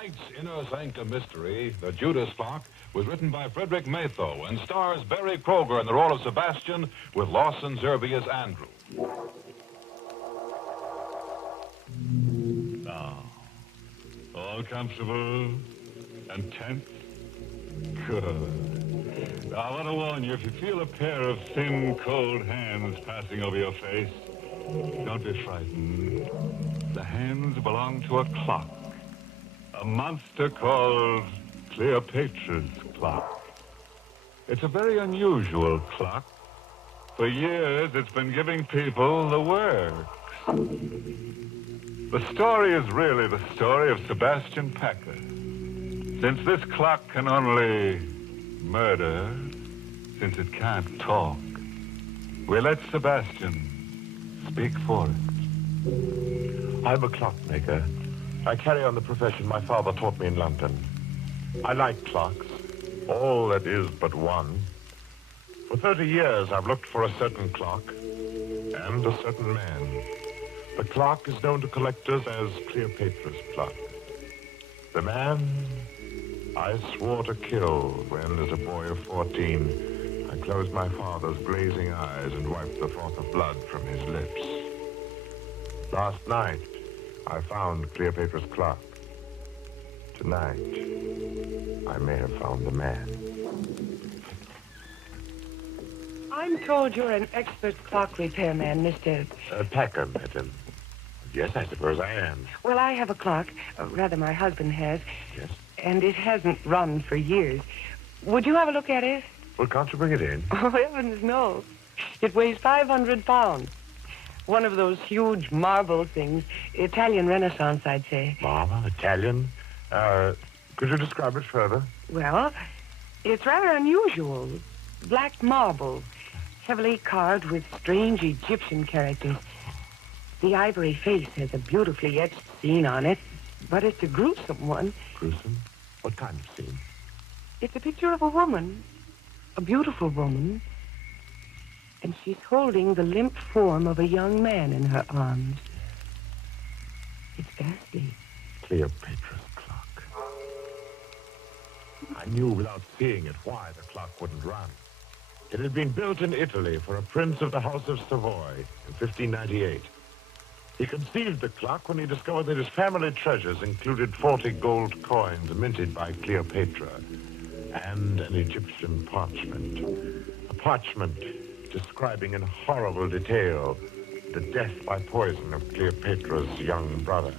Tonight's Inner Sanctum Mystery, The Judas Clock, was written by Frederick Matho and stars Barry Kroger in the role of Sebastian with Lawson Zerbe as Andrew. Now, all comfortable and tense? Good. Now, I want to warn you, if you feel a pair of thin, cold hands passing over your face, don't be frightened. The hands belong to a clock. A monster called Cleopatra's clock. It's a very unusual clock. For years, it's been giving people the works. The story is really the story of Sebastian Packer. Since this clock can only murder, since it can't talk, we let Sebastian speak for it. I'm a clockmaker. I carry on the profession my father taught me in London. I like clocks, all that is but one. For 30 years, I've looked for a certain clock and a certain man. The clock is known to collectors as Cleopatra's clock. The man I swore to kill when, as a boy of 14, I closed my father's glazing eyes and wiped the froth of blood from his lips. Last night, I found Cleopatra's clock. Tonight, I may have found the man. I'm told you're an expert clock repairman, Mr. Packer, madam. Yes, I suppose I am. Well, I have a clock. Rather, my husband has. Yes? And it hasn't run for years. Would you have a look at it? Well, can't you bring it in? Oh, heavens, no. It weighs 500 pounds. One of those huge marble things. Italian Renaissance, I'd say. Marble? Italian? Could you describe it further? Well, it's rather unusual. Black marble, heavily carved with strange Egyptian characters. The ivory face has a beautifully etched scene on it, but it's a gruesome one. Gruesome? What kind of scene? It's a picture of a woman, a beautiful woman, and she's holding the limp form of a young man in her arms. It's ghastly. Cleopatra's clock. I knew without seeing it why the clock wouldn't run. It had been built in Italy for a prince of the House of Savoy in 1598. He conceived the clock when he discovered that his family treasures included 40 gold coins minted by Cleopatra and an Egyptian parchment. A parchment describing in horrible detail the death by poison of Cleopatra's young brother.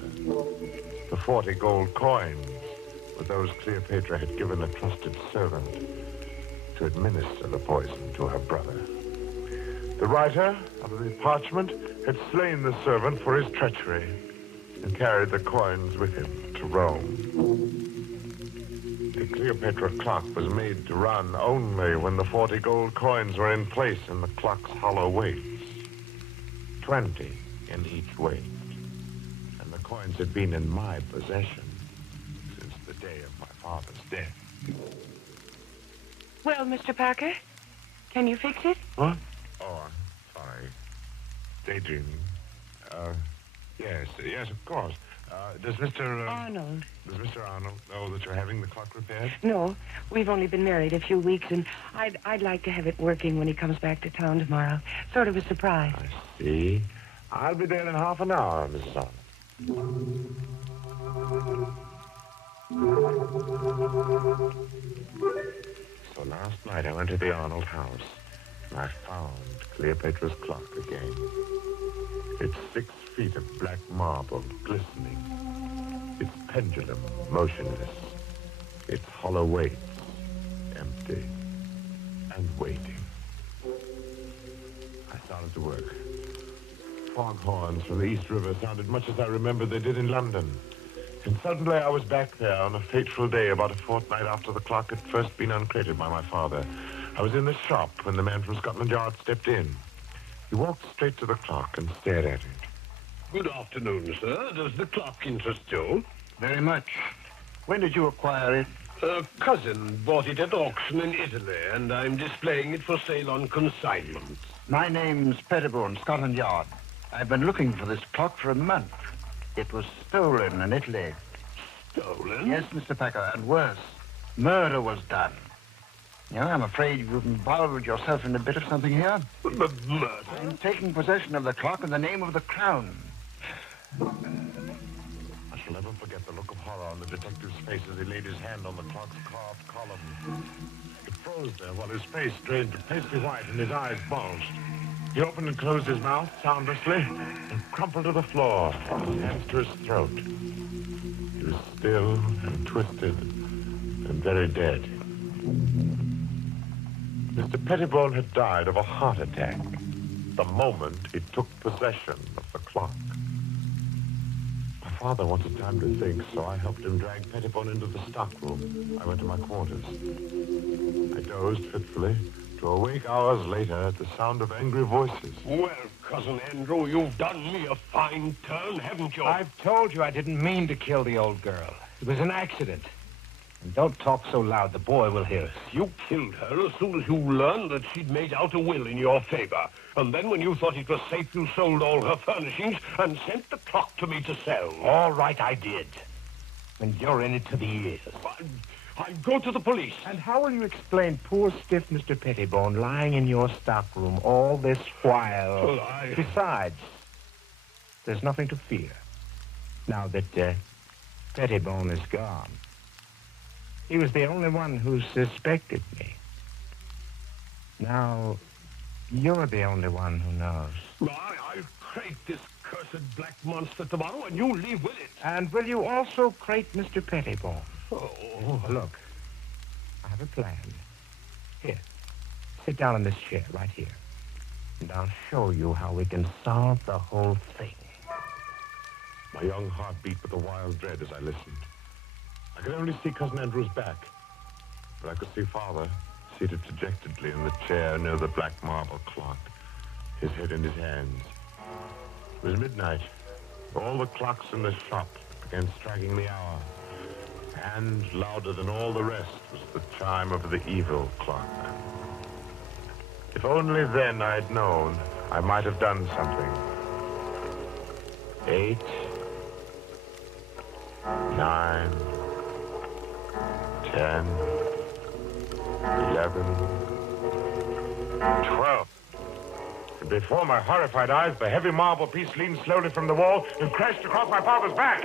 The 40 gold coins were those Cleopatra had given a trusted servant to administer the poison to her brother. The writer of the parchment had slain the servant for his treachery and carried the coins with him to Rome. The Cleopatra clock was made to run only when the 40 gold coins were in place in the clock's hollow weights. 20 in each weight. And the coins had been in my possession since the day of my father's death. Well, Mr. Packer, can you fix it? What? Oh, I'm sorry. Daydreaming. Yes, of course. Does Mr. Arnold. Does Mr. Arnold know that you're having the clock repaired? No, we've only been married a few weeks, and I'd like to have it working when he comes back to town tomorrow. Sort of a surprise. I see. I'll be there in half an hour, Mrs. Arnold. So last night I went to the Arnold house, and I found Cleopatra's clock again. It's 6 feet of black marble, glistening. Its pendulum, motionless. Its hollow weights, empty and waiting. I started to work. Foghorns from the East River sounded much as I remembered they did in London. And suddenly I was back there on a fateful day about a fortnight after the clock had first been uncrated by my father. I was in the shop when the man from Scotland Yard stepped in. He walked straight to the clock and stared at it. Good afternoon, sir. Does the clock interest you? Very much. When did you acquire it? A cousin bought it at auction in Italy, and I'm displaying it for sale on consignment. My name's Pettibone, Scotland Yard. I've been looking for this clock for a month. It was stolen in Italy. Stolen? Yes, Mr. Packer, and worse. Murder was done. Now, I'm afraid you've involved yourself in a bit of something here. Murder? I'm taking possession of the clock in the name of the Crown. I shall never forget the look of horror on the detective's face as he laid his hand on the clock's carved column. It froze there while his face drained to pasty white and his eyes bulged. He opened and closed his mouth soundlessly and crumpled to the floor, hands to his throat. He was still and twisted and very dead. Mr. Pettibone had died of a heart attack the moment he took possession of the clock. My father wanted time to think, so I helped him drag Pettibone into the stockroom. I went to my quarters. I dozed fitfully to awake hours later at the sound of angry voices. Well, Cousin Andrew, you've done me a fine turn, haven't you? I've told you I didn't mean to kill the old girl. It was an accident. And don't talk so loud. The boy will hear us. You killed her as soon as you learned that she'd made out a will in your favor. And then when you thought it was safe, you sold all her furnishings and sent the clock to me to sell. All right, I did. And you're in it to the ears. I'd go to the police. And how will you explain poor stiff Mr. Pettibone lying in your stockroom all this while? Well, Besides, there's nothing to fear. Now that Pettibone is gone. He was the only one who suspected me. Now, you're the only one who knows. I'll crate this cursed black monster tomorrow, and you leave with it. And will you also crate Mr. Pettibone? Oh, Look, I have a plan. Here, sit down in this chair right here. And I'll show you how we can solve the whole thing. My young heart beat with a wild dread as I listened. I could only see Cousin Andrew's back, but I could see Father seated dejectedly in the chair near the black marble clock, his head in his hands. It was midnight. All the clocks in the shop began striking the hour, and louder than all the rest was the chime of the evil clock. If only then I'd known, I might have done something. 8, 9, 10, 11, 12. And before my horrified eyes, the heavy marble piece leaned slowly from the wall and crashed across my father's back.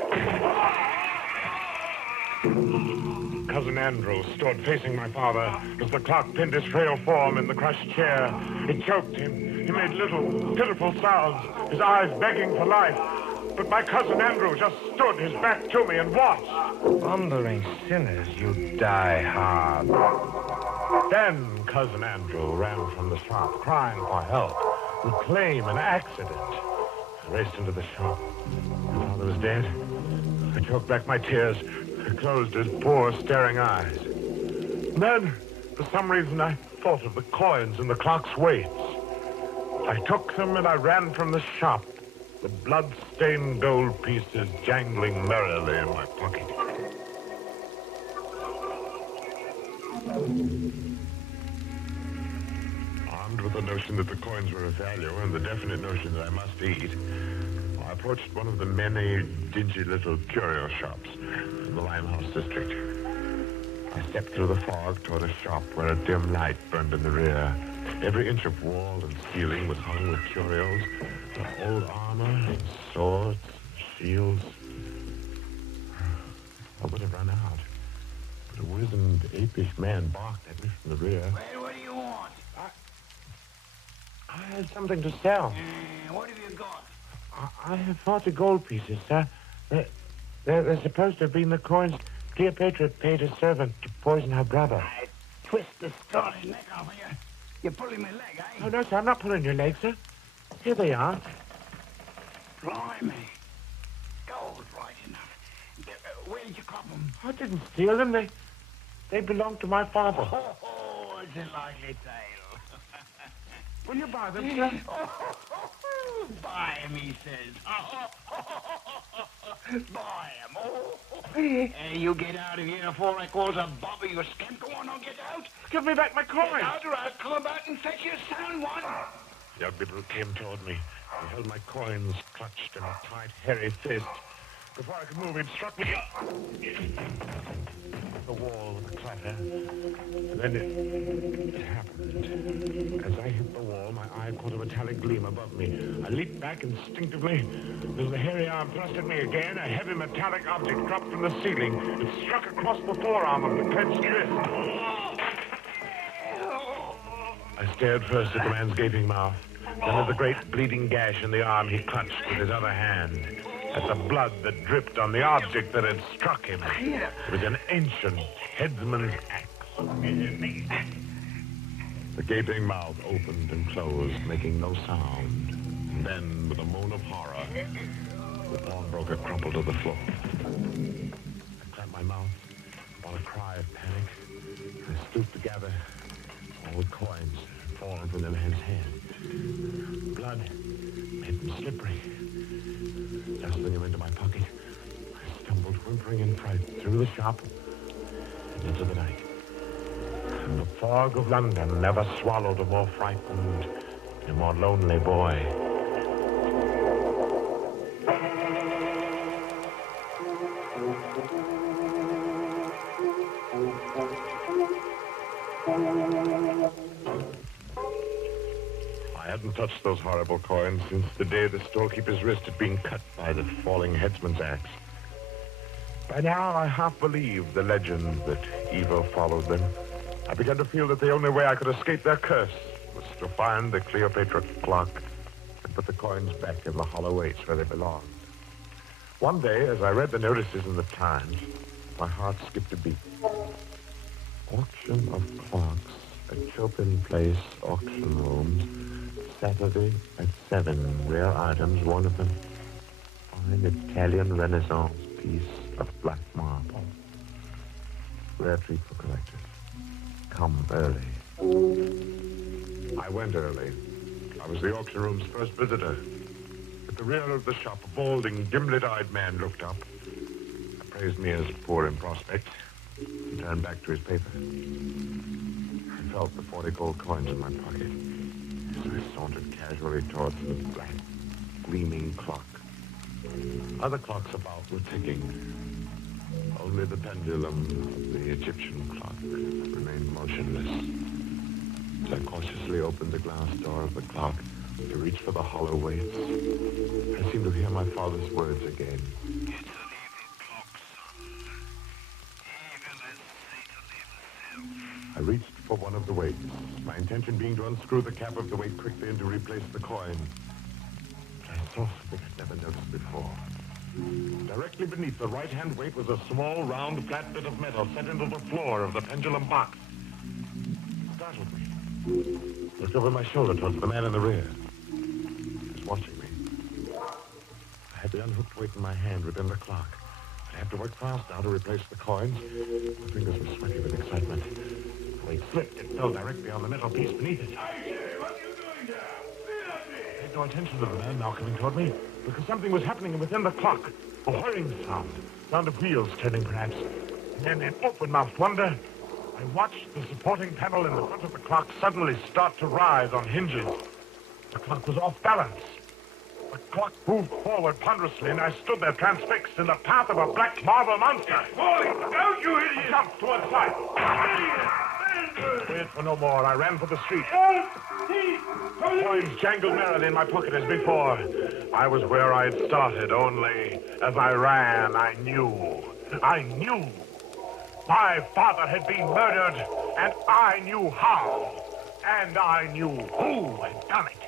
Cousin Andrew stood facing my father as the clock pinned his frail form in the crushed chair. It choked him. He made little, pitiful sounds, his eyes begging for life. But my cousin Andrew just stood his back to me and watched. Thundering sinners, you die hard. Then Cousin Andrew ran from the shop, crying for help, would claim an accident. I raced into the shop. My father was dead. I choked back my tears. I closed his poor, staring eyes. And then, for some reason, I thought of the coins in the clock's weights. I took them and I ran from the shop, the blood-stained gold pieces jangling merrily in my pocket. Armed with the notion that the coins were of value and the definite notion that I must eat, I approached one of the many dingy little curio shops in the Limehouse district. I stepped through the fog toward a shop where a dim light burned in the rear. Every inch of wall and ceiling was hung with curios, old armor, and swords, shields. I would have run out, but a wizened, apish man barked at me from the rear. Well, what do you want? I had something to sell. What have you got? I have 40 gold pieces, sir. They're supposed to have been the coins Cleopatra paid a servant to poison her brother. I twist the scar's neck off of you. You're pulling my leg, eh? Oh, no, sir, I'm not pulling your leg, sir. Here they are. Blimey. Gold, right enough. Where did you cop them? I didn't steal them. They belonged to my father. Oh, it's a likely tale. Will you buy them, sir? Buy him, he says. Buy him. Hey, you get out of here before I cause a bobby, you scamp. Go on, get out. Give me back my coins. Get out or I'll come back and fetch you a sound one. The ugly brute came toward me. He held my coins clutched in a tight, hairy fist. Before I could move, it struck me. The wall with a clatter. And then it happened. As I hit the wall, my eye caught a metallic gleam above me. I leaped back instinctively. As the hairy arm thrust at me again, a heavy metallic object dropped from the ceiling. It struck across the forearm of the clenched wrist. I stared first at the man's gaping mouth, then at the great bleeding gash in the arm he clutched with his other hand, at the blood that dripped on the object that had struck him. It was an ancient headsman's axe. The gaping mouth opened and closed, making no sound. And then, with a moan of horror, the pawnbroker crumpled to the floor. I clamped my mouth upon a cry of panic. I stooped to gather all the coins that had fallen from the man's hand. Blood made them slippery. Dusting them into my pocket, I stumbled, whimpering in fright, through the shop and into the night. And the fog of London never swallowed a more frightened and a more lonely boy. I hadn't touched those horrible coins since the day the storekeeper's wrist had been cut by the falling headsman's axe. By now, I half believed the legend that evil followed them. I began to feel that the only way I could escape their curse was to find the Cleopatra clock and put the coins back in the hollow weights where they belonged. One day, as I read the notices in the Times, my heart skipped a beat. Auction of clocks at Chopin Place auction rooms, Saturday at 7. Rare items, one of them fine Italian Renaissance piece of black marble. Rare treat for collectors. Come early. I went early. I was the auction room's first visitor. At the rear of the shop, a balding, dim-lit-eyed man looked up, appraised me as poor in prospect, and turned back to his paper. I felt the 40 gold coins in my pocket as I sauntered casually towards the black, gleaming clock. Other clocks about were ticking. Only the pendulum of the Egyptian clock remained motionless. As I cautiously opened the glass door of the clock to reach for the hollow weights, I seemed to hear my father's words again. It's an evil clock, son. Evil as Satan himself. I reached for one of the weights, my intention being to unscrew the cap of the weight quickly and to replace the coin. But I saw something I'd never noticed before. Directly beneath the right-hand weight was a small, round, flat bit of metal set into the floor of the pendulum box. It startled me. I looked over my shoulder towards the man in the rear. He was watching me. I had the unhooked weight in my hand within the clock. I'd have to work fast now to replace the coins. My fingers were sweaty with excitement. The weight slipped. It fell directly on the metal piece beneath it. What are you doing there? I paid no attention to the man now coming toward me, because something was happening within the clock. A whirring sound of wheels turning perhaps. And then in open-mouthed wonder, I watched the supporting panel in the front of the clock suddenly start to rise on hinges. The clock was off balance. The clock moved forward ponderously, and I stood there transfixed in the path of a black marble monster. Falling! Don't you idiot! I jumped to one side. Waited for no more. I ran for the street. Coins jangled merrily in my pocket as before. I was where I had started, only as I ran, I knew. My father had been murdered, and I knew how. And I knew who had done it.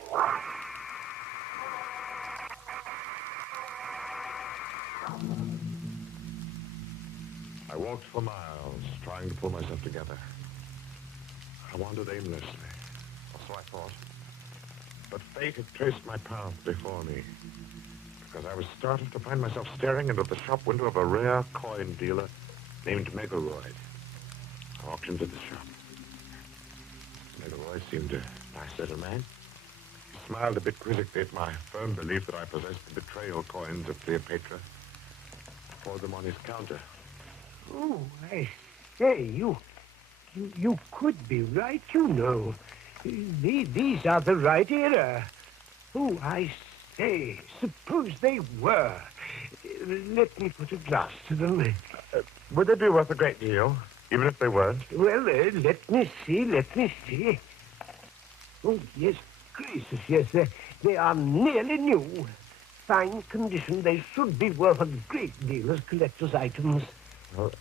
I walked for miles, trying to pull myself together. I wandered aimlessly, or so I thought. But fate had traced my path before me, because I was startled to find myself staring into the shop window of a rare coin dealer named Megaroyd. I walked into the shop. Megaroyd seemed a nice little man. He smiled a bit quizzically at my firm belief that I possessed the betrayal coins of Cleopatra. I poured them on his counter. Oh, I say, you could be right, you know. These are the right era. Oh, I say, suppose they were. let me put a glass to them. Would they be worth a great deal, even if they weren't? Well, let me see. Oh, yes, gracious, yes. They are nearly new. Fine condition. They should be worth a great deal as collector's items. Well,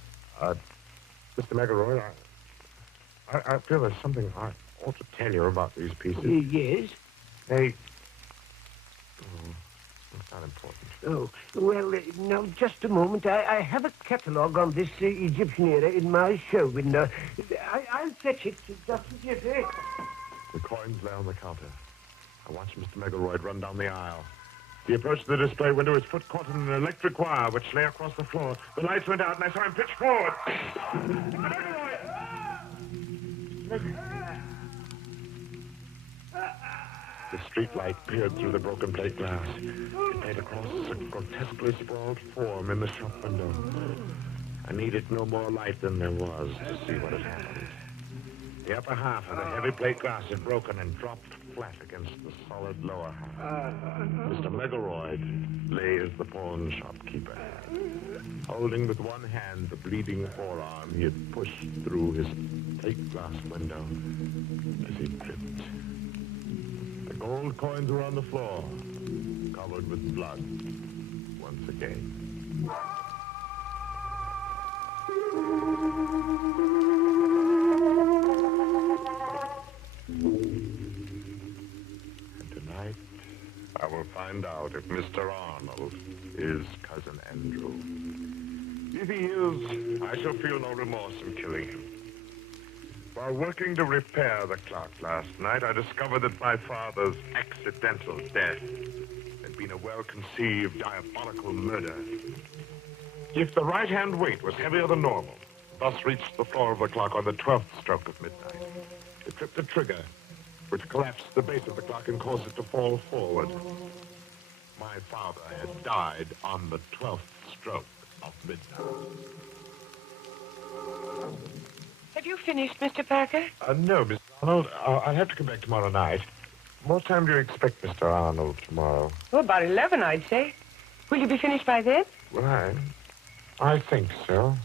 Mr. McElroy, I feel there's something I ought to tell you about these pieces. Yes? They... Oh, it's not important. Oh, well, now, just a moment. I have a catalogue on this Egyptian era in my show window. I'll fetch it just a jiffy. The coins lay on the counter. I watched Mr. McElroy run down the aisle. He approached the display window, his foot caught in an electric wire which lay across the floor. The lights went out, and I saw him pitch forward. Mr. McElroy! The street light peered through the broken plate glass. It made across a grotesquely sprawled form in the shop window. I needed no more light than there was to see what had happened. The upper half of the heavy plate glass had broken and dropped flat against the solid lower half. Mr. McElroy lay as the pawn shopkeeper. Holding with one hand the bleeding forearm he had pushed through his plate glass window as he tripped. The gold coins were on the floor, covered with blood once again. And tonight, I will find out if Mr. Arnold is Cousin Andrew. If he is, I shall feel no remorse in killing him. While working to repair the clock last night, I discovered that my father's accidental death had been a well-conceived, diabolical murder. If the right-hand weight was heavier than normal, thus reached the floor of the clock on the 12th stroke of midnight, it tripped a trigger, which collapsed the base of the clock and caused it to fall forward. My father had died on the 12th stroke of midnight. Have you finished, Mr. Parker? No, Mr. Arnold. I'll have to come back tomorrow night. What time do you expect Mr. Arnold tomorrow? Oh, about 11, I'd say. Will you be finished by then? Well, I think so.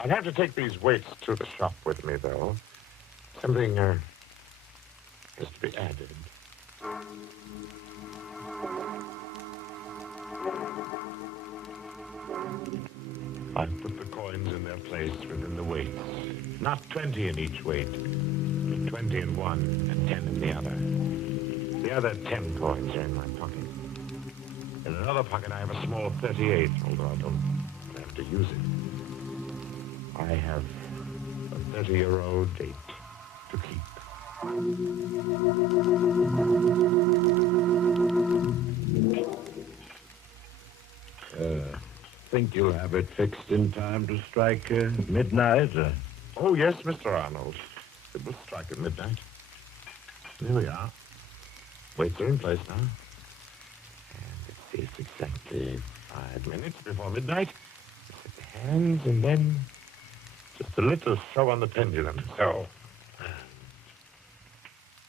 I'll have to take these weights to the shop with me, though. Something has to be added. I put the coins in their place within the weights. Not 20 in each weight, but 20 in one and 10 in the other. The other 10 coins are in my pocket. In another pocket, I have a small 38, although I don't have to use it. I have a 30-year-old date to keep. Think you'll have it fixed in time to strike midnight? Oh, yes, Mr. Arnold. It will strike at midnight. Here we are. Weights are in place now. And it is exactly 5 minutes before midnight. Set the hands and then just a little show on the pendulum. So.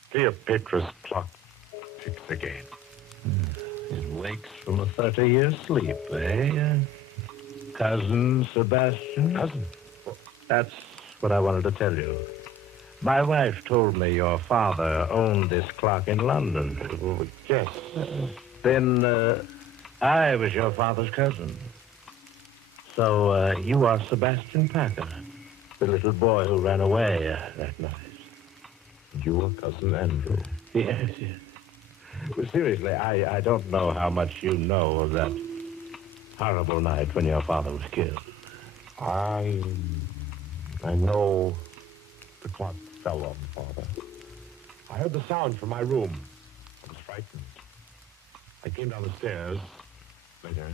Cleopatra's clock ticks again. It wakes from a 30-year sleep, eh? Cousin Sebastian? Cousin? That's what I wanted to tell you. My wife told me your father owned this clock in London. Oh, yes. Then I was your father's cousin. So you are Sebastian Packer, the little boy who ran away that night. You are Cousin Andrew. Yes. Well, seriously, I don't know how much you know of that horrible night when your father was killed. I know the clock fell on Father. I heard the sound from my room. I was frightened. I came down the stairs later,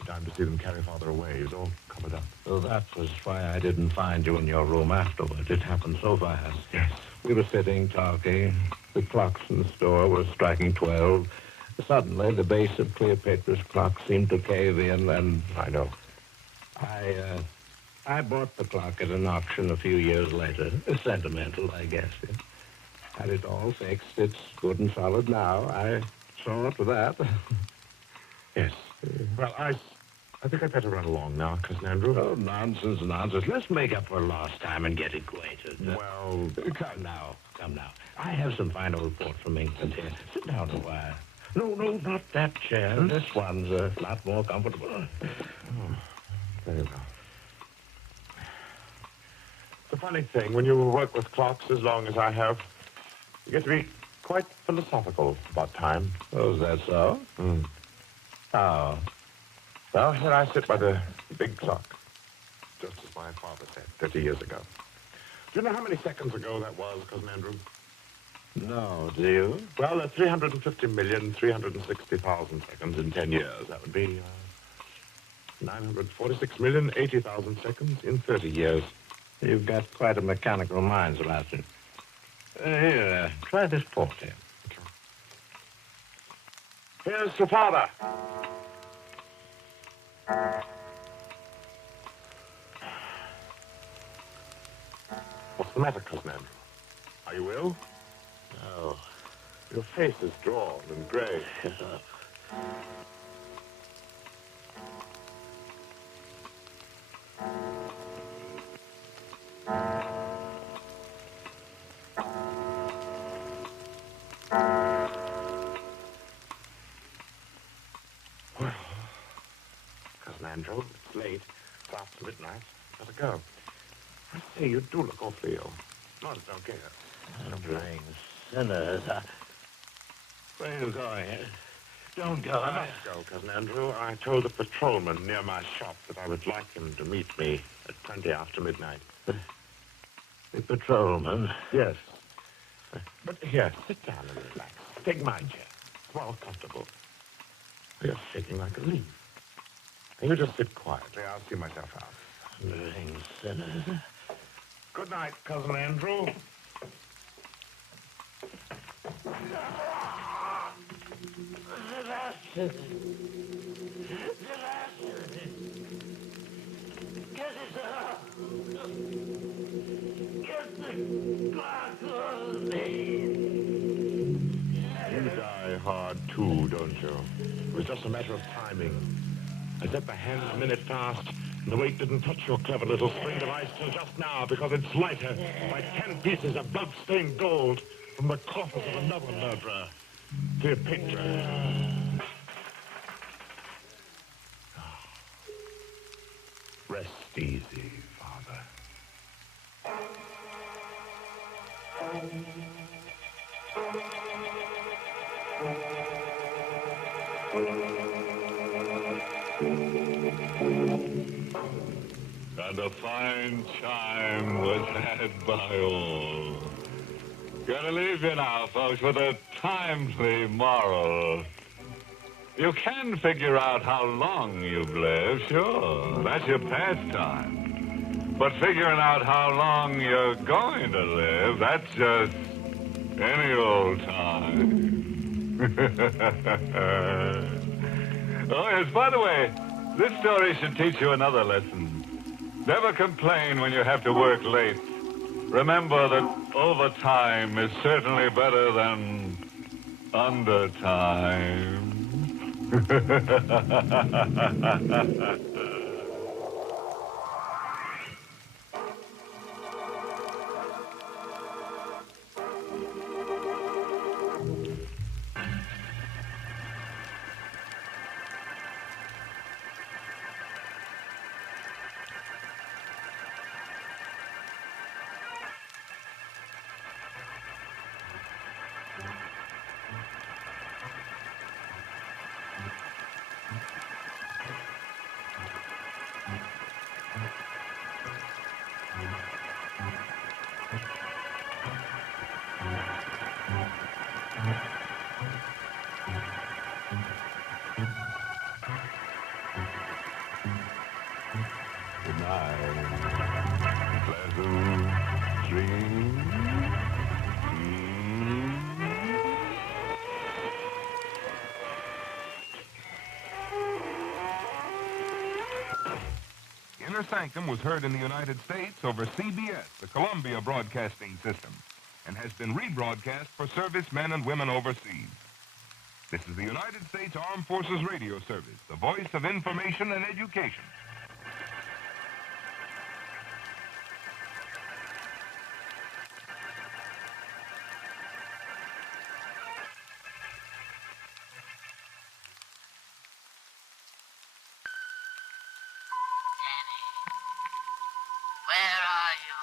in time to see them carry Father away. He was all covered up. Well, that was why I didn't find you in your room afterward. It happened so fast. Yes. We were sitting, talking. The clocks in the store were striking 12. Suddenly, the base of Cleopatra's clock seemed to cave in, and... I know. I bought the clock at an auction a few years later. Sentimental, I guess. Had it all fixed. It's good and solid now. I saw to that. Yes. Well, I I think I'd better run along now, Cousin Andrew. Oh, nonsense, nonsense. Let's make up for lost time and get acquainted. Well, Come now, come now. I have some fine old port from England here. Sit down a while. No, not that chair. This one's a lot more comfortable. very well. The funny thing, when you work with clocks as long as I have, you get to be quite philosophical about time. Oh, is that so? How? Well, here I sit by the big clock, just as my father said 30 years ago. Do you know how many seconds ago that was, Cousin Andrew? No, do you? Well, 350,360,000 seconds in 10 years. That would be 946,080,000 seconds in 30 years. You've got quite a mechanical mind, Sebastian. Here, try this port here. Here's your father. What's the matter, Cousin Andrew? Are you ill? No. Your face is drawn and gray. Shut up. Well, Cousin Andrew, it's late. It's after midnight. Gotta go. I say, you do look awfully ill. No, don't get it. Blame sinners. Where are you going? Don't go. I must go, Cousin Andrew. I told the patrolman near my shop that I would like him to meet me at 20 after midnight. The patrolman? Yes. But here, sit down and relax. Take my chair. It's well comfortable. You're shaking like a leaf. And you just sit quietly. I'll see myself out. Blame sinners. Good night, Cousin Andrew. You die hard, too, don't you? It was just a matter of timing. I set the hand a minute fast, and the weight didn't touch your clever little spring device till just now because it's lighter by 10 pieces of blood-stained gold from the coffers of another murderer, Cleopatra. Rest easy, Father. And a fine chime was had by all. Gonna leave you now, folks, with a timely moral. You can figure out how long you've lived, sure. That's your pastime. But figuring out how long you're going to live, that's just any old time. Oh, yes, by the way, this story should teach you another lesson. Never complain when you have to work late. Remember that overtime is certainly better than undertime. Good night. Pleasant dreams. Inner Sanctum was heard in the United States over CBS, the Columbia Broadcasting System, and has been rebroadcast for servicemen and women overseas. This is the United States Armed Forces Radio Service, the voice of information and education. Where are you?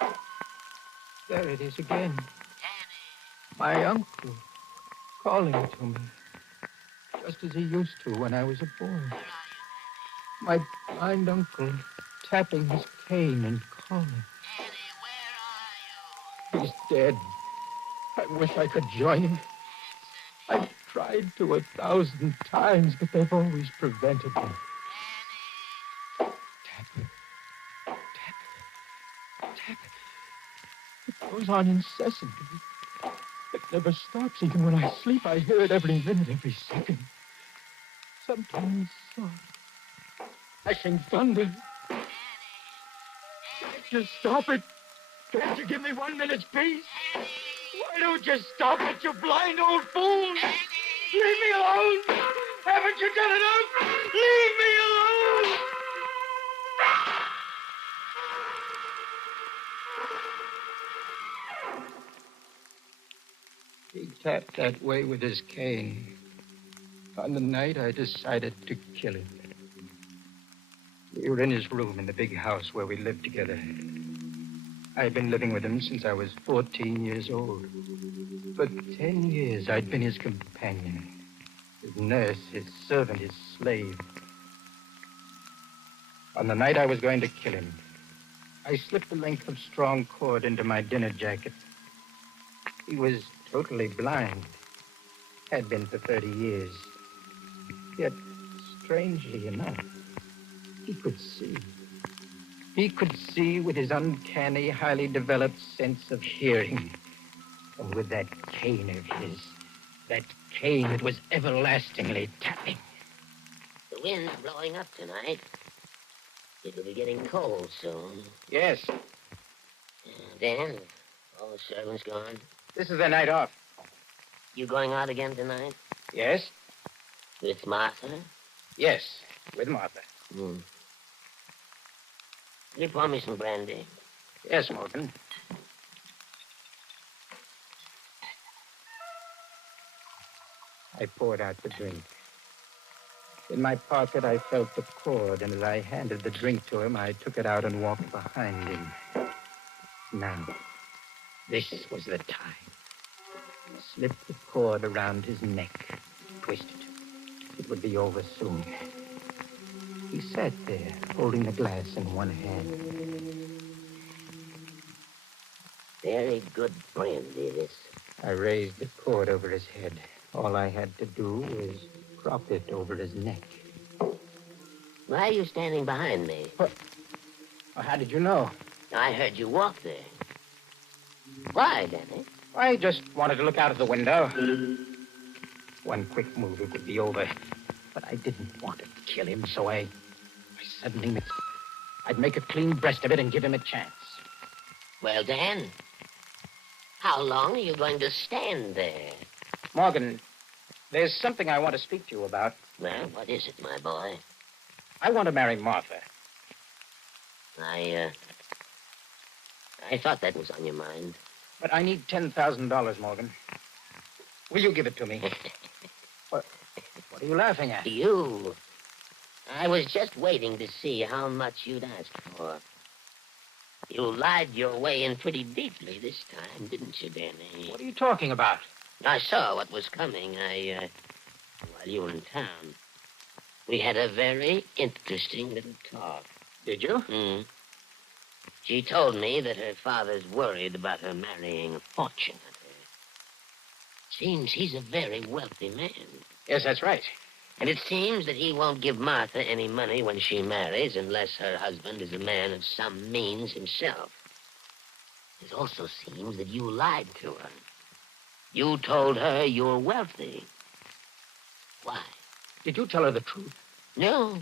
Annie! Annie! There it is again. Annie! My uncle calling to me, just as he used to when I was a boy. My blind uncle tapping his cane and calling. Annie, where are you? He's dead. I wish I could join him. I've tried to 1,000 times, but they've always prevented me. Tap. Tap. Tap. It goes on incessantly. It never stops. Even when I sleep, I hear it every minute, every second. Sometimes soft. Flashing thunder. Can't you stop it? Can't you give me 1 minute's peace? Why don't you stop it, you blind old fool? Leave me alone! Haven't you done enough? Leave me alone! He tapped that way with his cane. On the night I decided to kill him. We were in his room in the big house where we lived together. I'd been living with him since I was 14 years old. For 10 years, I'd been his companion, his nurse, his servant, his slave. On the night I was going to kill him, I slipped a length of strong cord into my dinner jacket. He was totally blind, had been for 30 years. Yet, strangely enough, he could see. He could see with his uncanny, highly developed sense of hearing. And with that cane of his, that cane that was everlastingly tapping. The wind's blowing up tonight. It'll be getting cold soon. Yes, Dan, all the servants gone. this is their night off. You going out again tonight? Yes? With Martha? Yes, with Martha. Hmm. Will you pour me some brandy? Yes, Morgan. I poured out the drink. In my pocket, I felt the cord, and as I handed the drink to him, I took it out and walked behind him. Now, this was the time. Slip the cord around his neck. Twist it. It would be over soon. He sat there, holding the glass in one hand. Very good brandy, this. I raised the cord over his head. All I had to do was drop it over his neck. Why are you standing behind me? What? Well, how did you know? I heard you walk there. Why, Danny? I just wanted to look out of the window. One quick move, it would be over. But I didn't want to kill him, so I suddenly mixed. I'd make a clean breast of it and give him a chance. Well, Dan, how long are you going to stand there? Morgan, there's something I want to speak to you about. Well, what is it, my boy? I want to marry Martha. I thought that was on your mind. But I need $10,000, Morgan. Will you give it to me? What are you laughing at? You. I was just waiting to see how much you'd ask for. You lied your way in pretty deeply this time, didn't you, Danny? What are you talking about? I saw what was coming. While you were in town, we had a very interesting little talk. Did you? Hmm. She told me that her father's worried about her marrying a fortune hunter. Seems he's a very wealthy man. Yes, that's right. And it seems that he won't give Martha any money when she marries unless her husband is a man of some means himself. It also seems that you lied to her. You told her you're wealthy. Why? Did you tell her the truth? No.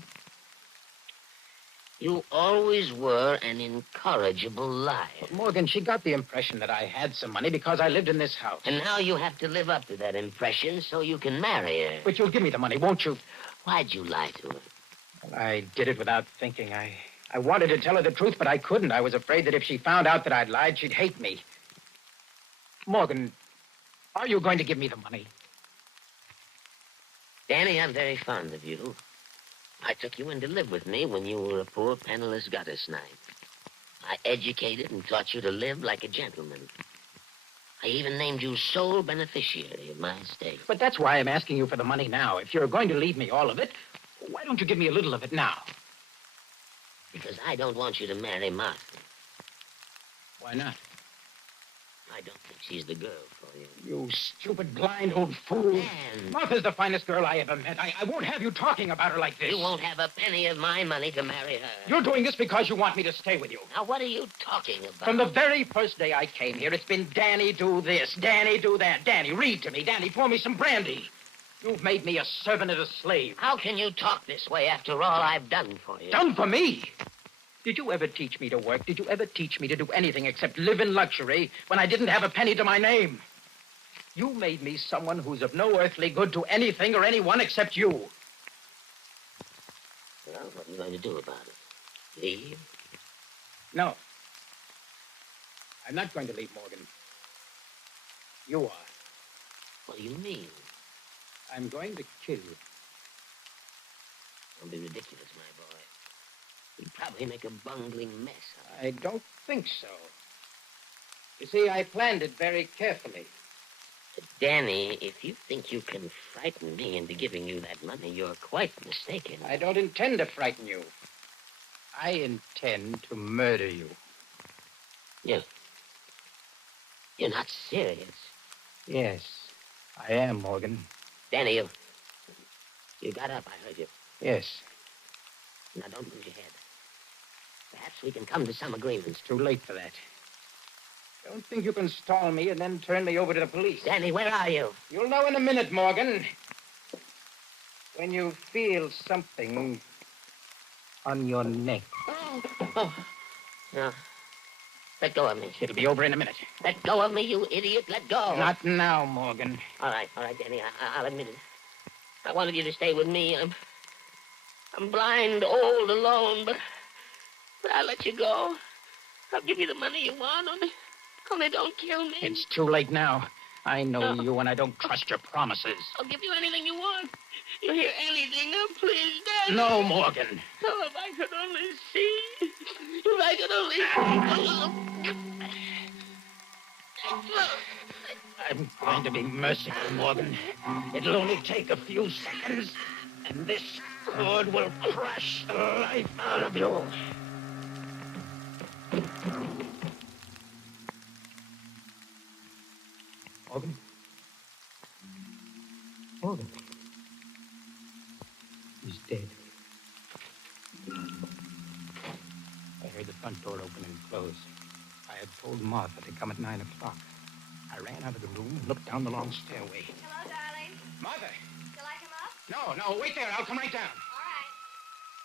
You always were an incorrigible liar. Morgan, she got the impression that I had some money because I lived in this house. And now you have to live up to that impression so you can marry her. But you'll give me the money, won't you? Why'd you lie to her? Well, I did it without thinking. I wanted to tell her the truth, but I couldn't. I was afraid that if she found out that I'd lied, she'd hate me. Morgan, are you going to give me the money? Danny, I'm very fond of you. I took you in to live with me when you were a poor, penniless gutter snipe. I educated and taught you to live like a gentleman. I even named you sole beneficiary of my estate. But that's why I'm asking you for the money now. If you're going to leave me all of it, why don't you give me a little of it now? Because I don't want you to marry Martha. Why not? I don't think she's the girl for you. You stupid, blind old fool. Dan. Martha's the finest girl I ever met. I won't have you talking about her like this. You won't have a penny of my money to marry her. You're doing this because you want me to stay with you. Now, what are you talking about? From the very first day I came here, it's been Danny do this, Danny do that. Danny, read to me. Danny, pour me some brandy. You've made me a servant and a slave. How can you talk this way after all I've done for you? Done for me? Did you ever teach me to work? Did you ever teach me to do anything except live in luxury when I didn't have a penny to my name? You made me someone who's of no earthly good to anything or anyone except you. Well, what are you going to do about it? Leave? No. I'm not going to leave, Morgan. You are. What do you mean? I'm going to kill you. Don't be ridiculous, my boy. You'd probably make a bungling mess of it. I don't think so. You see, I planned it very carefully. But Danny, if you think you can frighten me into giving you that money, you're quite mistaken. I don't intend to frighten you. I intend to murder you. You're not serious. Yes, I am, Morgan. Danny, you got up, I heard you. Yes. Now, don't lose your head. Perhaps we can come to some agreement. It's too late for that. Don't think you can stall me and then turn me over to the police. Danny, where are you? You'll know in a minute, Morgan. When you feel something on your neck. Oh. No. Let go of me. It'll be over in a minute. Let go of me, you idiot. Let go. Not now, Morgan. All right, Danny. I'll admit it. I wanted you to stay with me. I'm blind, old, alone, but I'll let you go. I'll give you the money you want, only don't kill me. It's too late now. I know you, and I don't trust your promises. I'll give you anything you want. You hear anything now, please, Daddy? No, Morgan. Oh, if I could only see. If I could only... I'm going to be merciful, Morgan. It'll only take a few seconds, and this cord will crush the life out of you. Morgan? Morgan? He's dead. I heard the front door open and close. I had told Martha to come at 9 o'clock. I ran out of the room and looked down the long stairway. Hello, darling. Martha! Shall I come up? No, wait there. I'll come right down.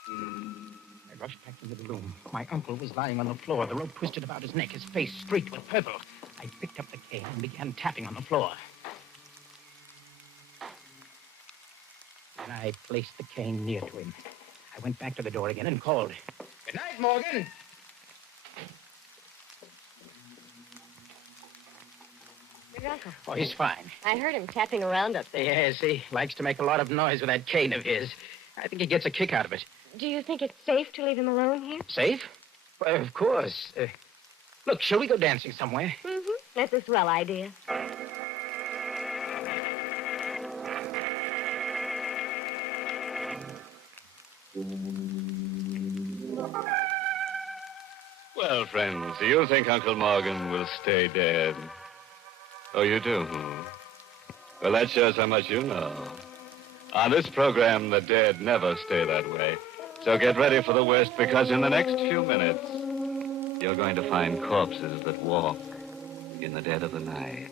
All right. I rushed back into the room. My uncle was lying on the floor, the rope twisted about his neck, his face streaked with purple. I picked up the cane and began tapping on the floor. Then I placed the cane near to him. I went back to the door again and called. Good night, Morgan. Your uncle. Oh, he's fine. I heard him tapping around up there. Yes, he likes to make a lot of noise with that cane of his. I think he gets a kick out of it. Do you think it's safe to leave him alone here? Safe? Well, of course. Look, shall we go dancing somewhere? Mm-hmm. That's a swell idea. Well, friends, do you think Uncle Morgan will stay dead? Oh, you do? Well, that shows how much you know. On this program, the dead never stay that way. So get ready for the worst, because in the next few minutes, you're going to find corpses that walk in the dead of the night.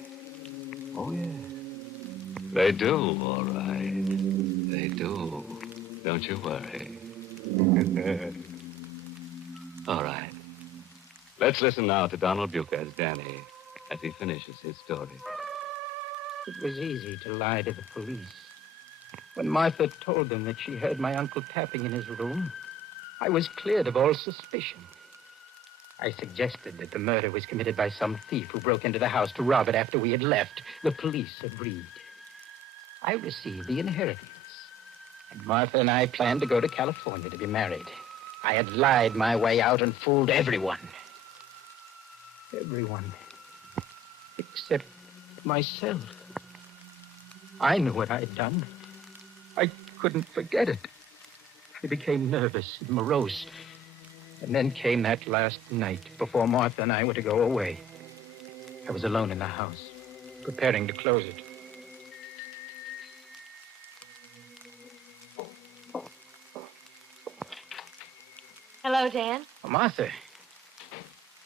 Oh, yeah. They do, all right. They do. Don't you worry. All right. Let's listen now to Donald Bucher as Danny, as he finishes his story. It was easy to lie to the police. When Martha told them that she heard my uncle tapping in his room, I was cleared of all suspicion. I suggested that the murder was committed by some thief who broke into the house to rob it after we had left. The police agreed. I received the inheritance, and Martha and I planned to go to California to be married. I had lied my way out and fooled everyone. Everyone. Except myself. I knew what I'd done. I couldn't forget it. I became nervous and morose. And then came that last night before Martha and I were to go away. I was alone in the house, preparing to close it. Hello, Dan. Oh, Martha.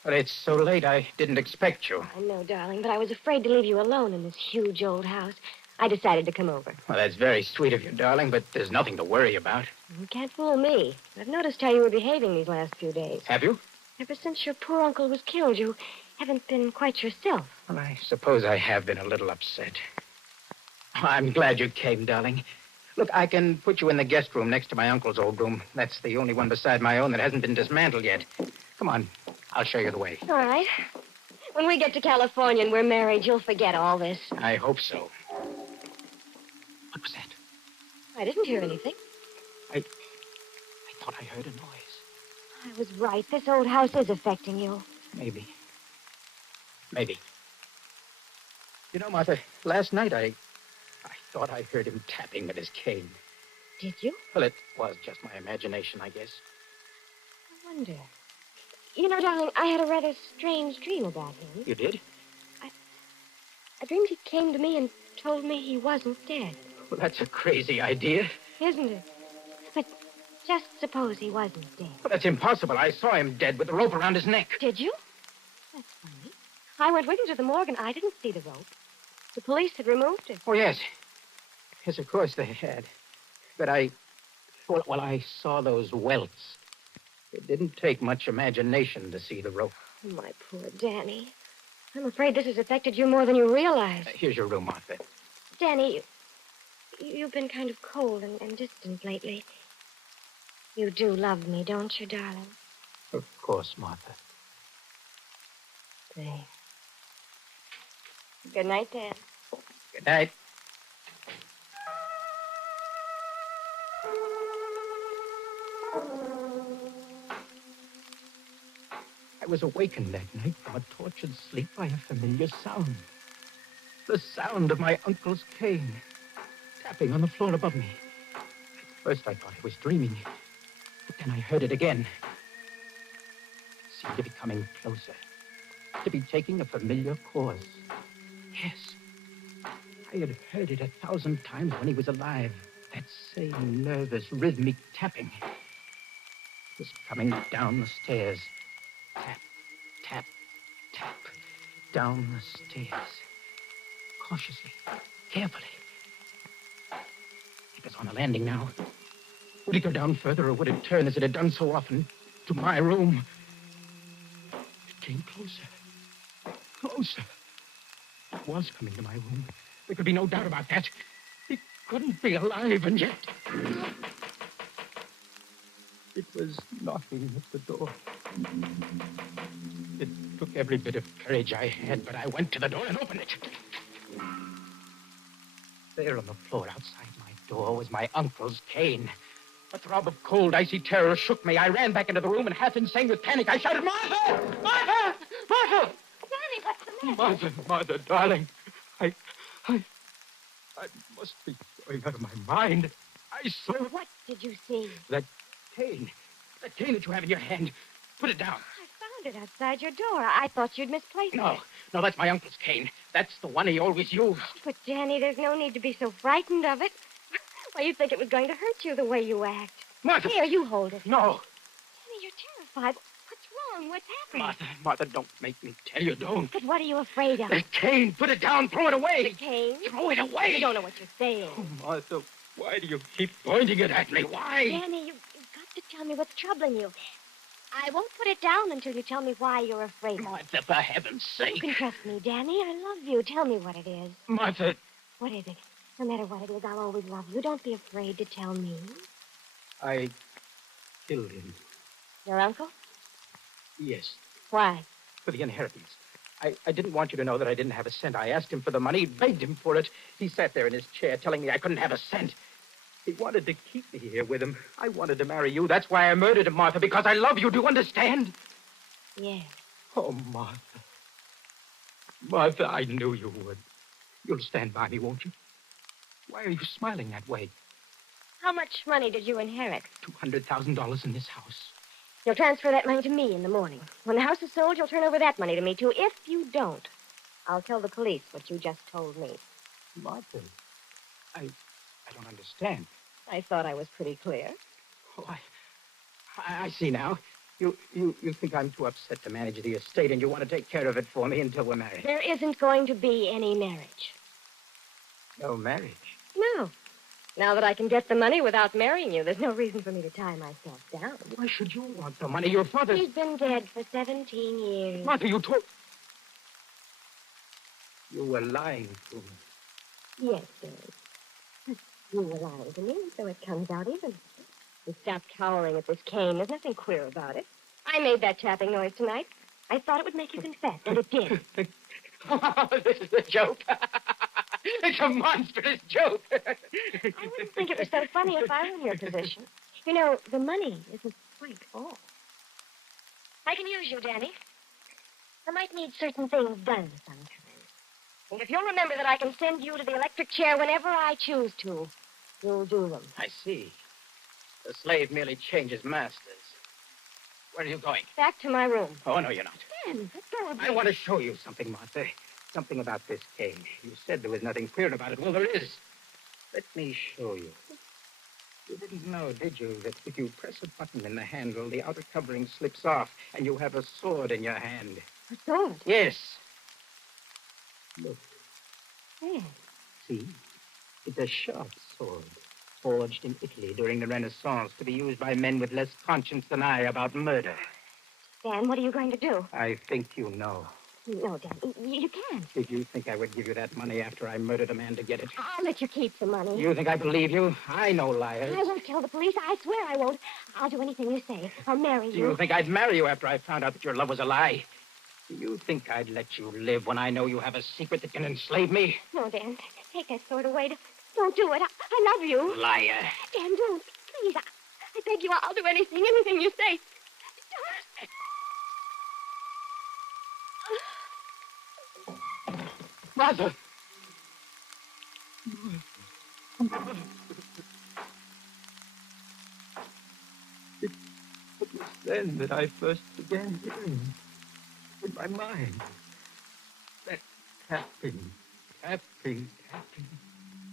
Well, it's so late, I didn't expect you. I know, darling, but I was afraid to leave you alone in this huge old house. I decided to come over. Well, that's very sweet of you, darling, but there's nothing to worry about. You can't fool me. I've noticed how you were behaving these last few days. Have you? Ever since your poor uncle was killed, you haven't been quite yourself. Well, I suppose I have been a little upset. I'm glad you came, darling. Look, I can put you in the guest room next to my uncle's old room. That's the only one beside my own that hasn't been dismantled yet. Come on. I'll show you the way. All right. When we get to California and we're married, you'll forget all this. I hope so. What was that? I didn't hear anything. I thought I heard a noise. I was right. This old house is affecting you. Maybe. You know, Martha, last night I thought I heard him tapping with his cane. Did you? Well, it was just my imagination, I guess. I wonder. You know, darling, I had a rather strange dream about him. You did? I dreamed he came to me and told me he wasn't dead. Well, that's a crazy idea. Isn't it? But just suppose he wasn't dead. Well, that's impossible. I saw him dead with the rope around his neck. Did you? That's funny. I went with him to the morgue and I didn't see the rope. The police had removed it. Oh, yes. Yes, of course they had. But I saw those welts. It didn't take much imagination to see the rope. Oh, my poor Danny. I'm afraid this has affected you more than you realize. Here's your room, Martha. Danny, you've been kind of cold and distant lately. You do love me, don't you, darling? Of course, Martha. There. Good night, Dan. Good night. I was awakened that night from a tortured sleep by a familiar sound. The sound of my uncle's cane, tapping on the floor above me. At first I thought I was dreaming, but then I heard it again. It seemed to be coming closer, to be taking a familiar course. Yes, I had heard it 1,000 times when he was alive. That same nervous, rhythmic tapping. It was coming down the stairs. Tap, tap, tap. Down the stairs. Cautiously, carefully. It was on the landing now. Would it go down further, or would it turn as it had done so often to my room? It came closer. Closer. It was coming to my room. There could be no doubt about that. It couldn't be alive, and yet... It was knocking at the door. It took every bit of courage I had, but I went to the door and opened it. There on the floor outside my door was my uncle's cane. A throb of cold, icy terror shook me. I ran back into the room, and half insane with panic, I shouted, "Martha! Martha! Martha!" Danny, what's the matter? Martha, darling. I must be going out of my mind. I saw... What did you see? That cane that you have in your hand. Put it down. I found it outside your door. I thought you'd misplaced it. No, that's my uncle's cane. That's the one he always used. But, Danny, there's no need to be so frightened of it. Why, you'd think it was going to hurt you the way you act. Martha! Here, you hold it. No. Danny, you're terrified. What's wrong? What's happening? Martha, don't make me tell you, don't. But what are you afraid of? The cane. Put it down. Throw it away. The cane? Throw it away. You don't know what you're saying. Oh, Martha, why do you keep pointing it at me? Why? Danny, you've got to tell me what's troubling you. I won't put it down until you tell me why you're afraid. Martha, for heaven's You sake. can trust me, Danny. I love you. Tell me what it is. Martha, What is it? No matter what it is, I'll always love you. Don't be afraid to tell me. I killed him. Your uncle? Yes, Why? for the inheritance. I didn't want you to know that I didn't have a cent. I asked him for the money, begged him for it. He sat there in his chair telling me I couldn't have a cent. He wanted to keep me here with him. I wanted to marry you. That's why I murdered him, Martha, because I love you. Do you understand? Yes. Oh, Martha. Martha, I knew you would. You'll stand by me, won't you? Why are you smiling that way? How much money did you inherit? $200,000 in this house. You'll transfer that money to me in the morning. When the house is sold, you'll turn over that money to me, too. If you don't, I'll tell the police what you just told me. Martha, I don't understand. I thought I was pretty clear. Oh, I see now. You think I'm too upset to manage the estate, and you want to take care of it for me until we're married. There isn't going to be any marriage. No marriage? No. Now that I can get the money without marrying you, there's no reason for me to tie myself down. Why should you want the money? Your father... He's been dead for 17 years. Martha, you told... You were lying to me. Yes, Dave. You were lying to me, so it comes out even. And stop cowering at this cane. There's nothing queer about it. I made that tapping noise tonight. I thought it would make you confess, and it did. Oh, this is a joke. It's a monstrous joke. I wouldn't think it was so funny if I were in your position. You know, the money isn't quite all. I can use you, Danny. I might need certain things done sometime. And if you'll remember that I can send you to the electric chair whenever I choose to, you'll do them. I see. The slave merely changes masters. Where are you going? Back to my room. Oh, no, you're not. Ben, let go of me. I want to show you something, Martha. Something about this cane. You said there was nothing queer about it. Well, there is. Let me show you. You didn't know, did you, that if you press a button in the handle, the outer covering slips off, and you have a sword in your hand? A sword? Yes. Look. Yes. See? It's a sharp sword, forged in Italy during the Renaissance to be used by men with less conscience than I about murder. Dan, what are you going to do? I think you know. No, Dan, you can't. Did you think I would give you that money after I murdered a man to get it? I'll let you keep the money. You think I believe you? I know liars. I won't tell the police. I swear I won't. I'll do anything you say. I'll marry Do you. you think I'd marry you after I found out that your love was a lie? Do you think I'd let you live when I know you have a secret that can enslave me? No, Dan. Take that sword away. Don't do it. I love you. Liar. Dan, don't. Please. I beg you. I'll do anything you say. Mother. It was then that I first began hearing in my mind that tapping,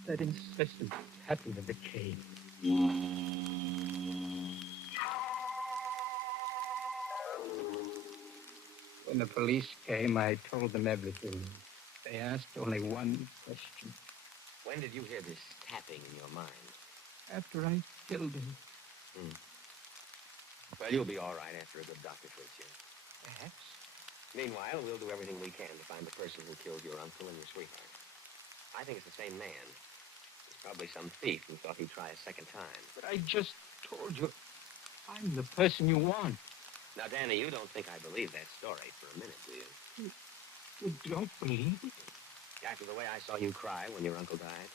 that incessant tapping of the cane. When the police came, I told them everything. They asked only one question. When did you hear this tapping in your mind? After I killed him. Well, you'll be all right after a good doctor treats you. Perhaps. Meanwhile, we'll do everything we can to find the person who killed your uncle and your sweetheart. I think it's the same man. He's probably some thief who thought he'd try a second time. But I just told you, I'm the person you want. Now, Danny, you don't think I believe that story for a minute, do you? You don't believe it? After the way I saw you cry when your uncle died.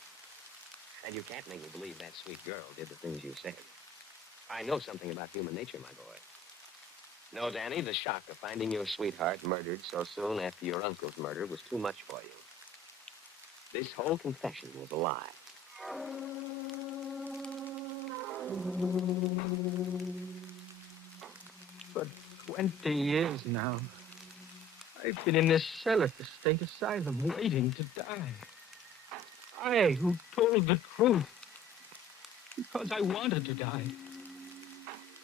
And you can't make me believe that sweet girl did the things you said. I know something about human nature, my boy. No, Danny, the shock of finding your sweetheart murdered so soon after your uncle's murder was too much for you. This whole confession was a lie. For 20 years now, I've been in this cell at the state asylum waiting to die. I who told the truth because I wanted to die.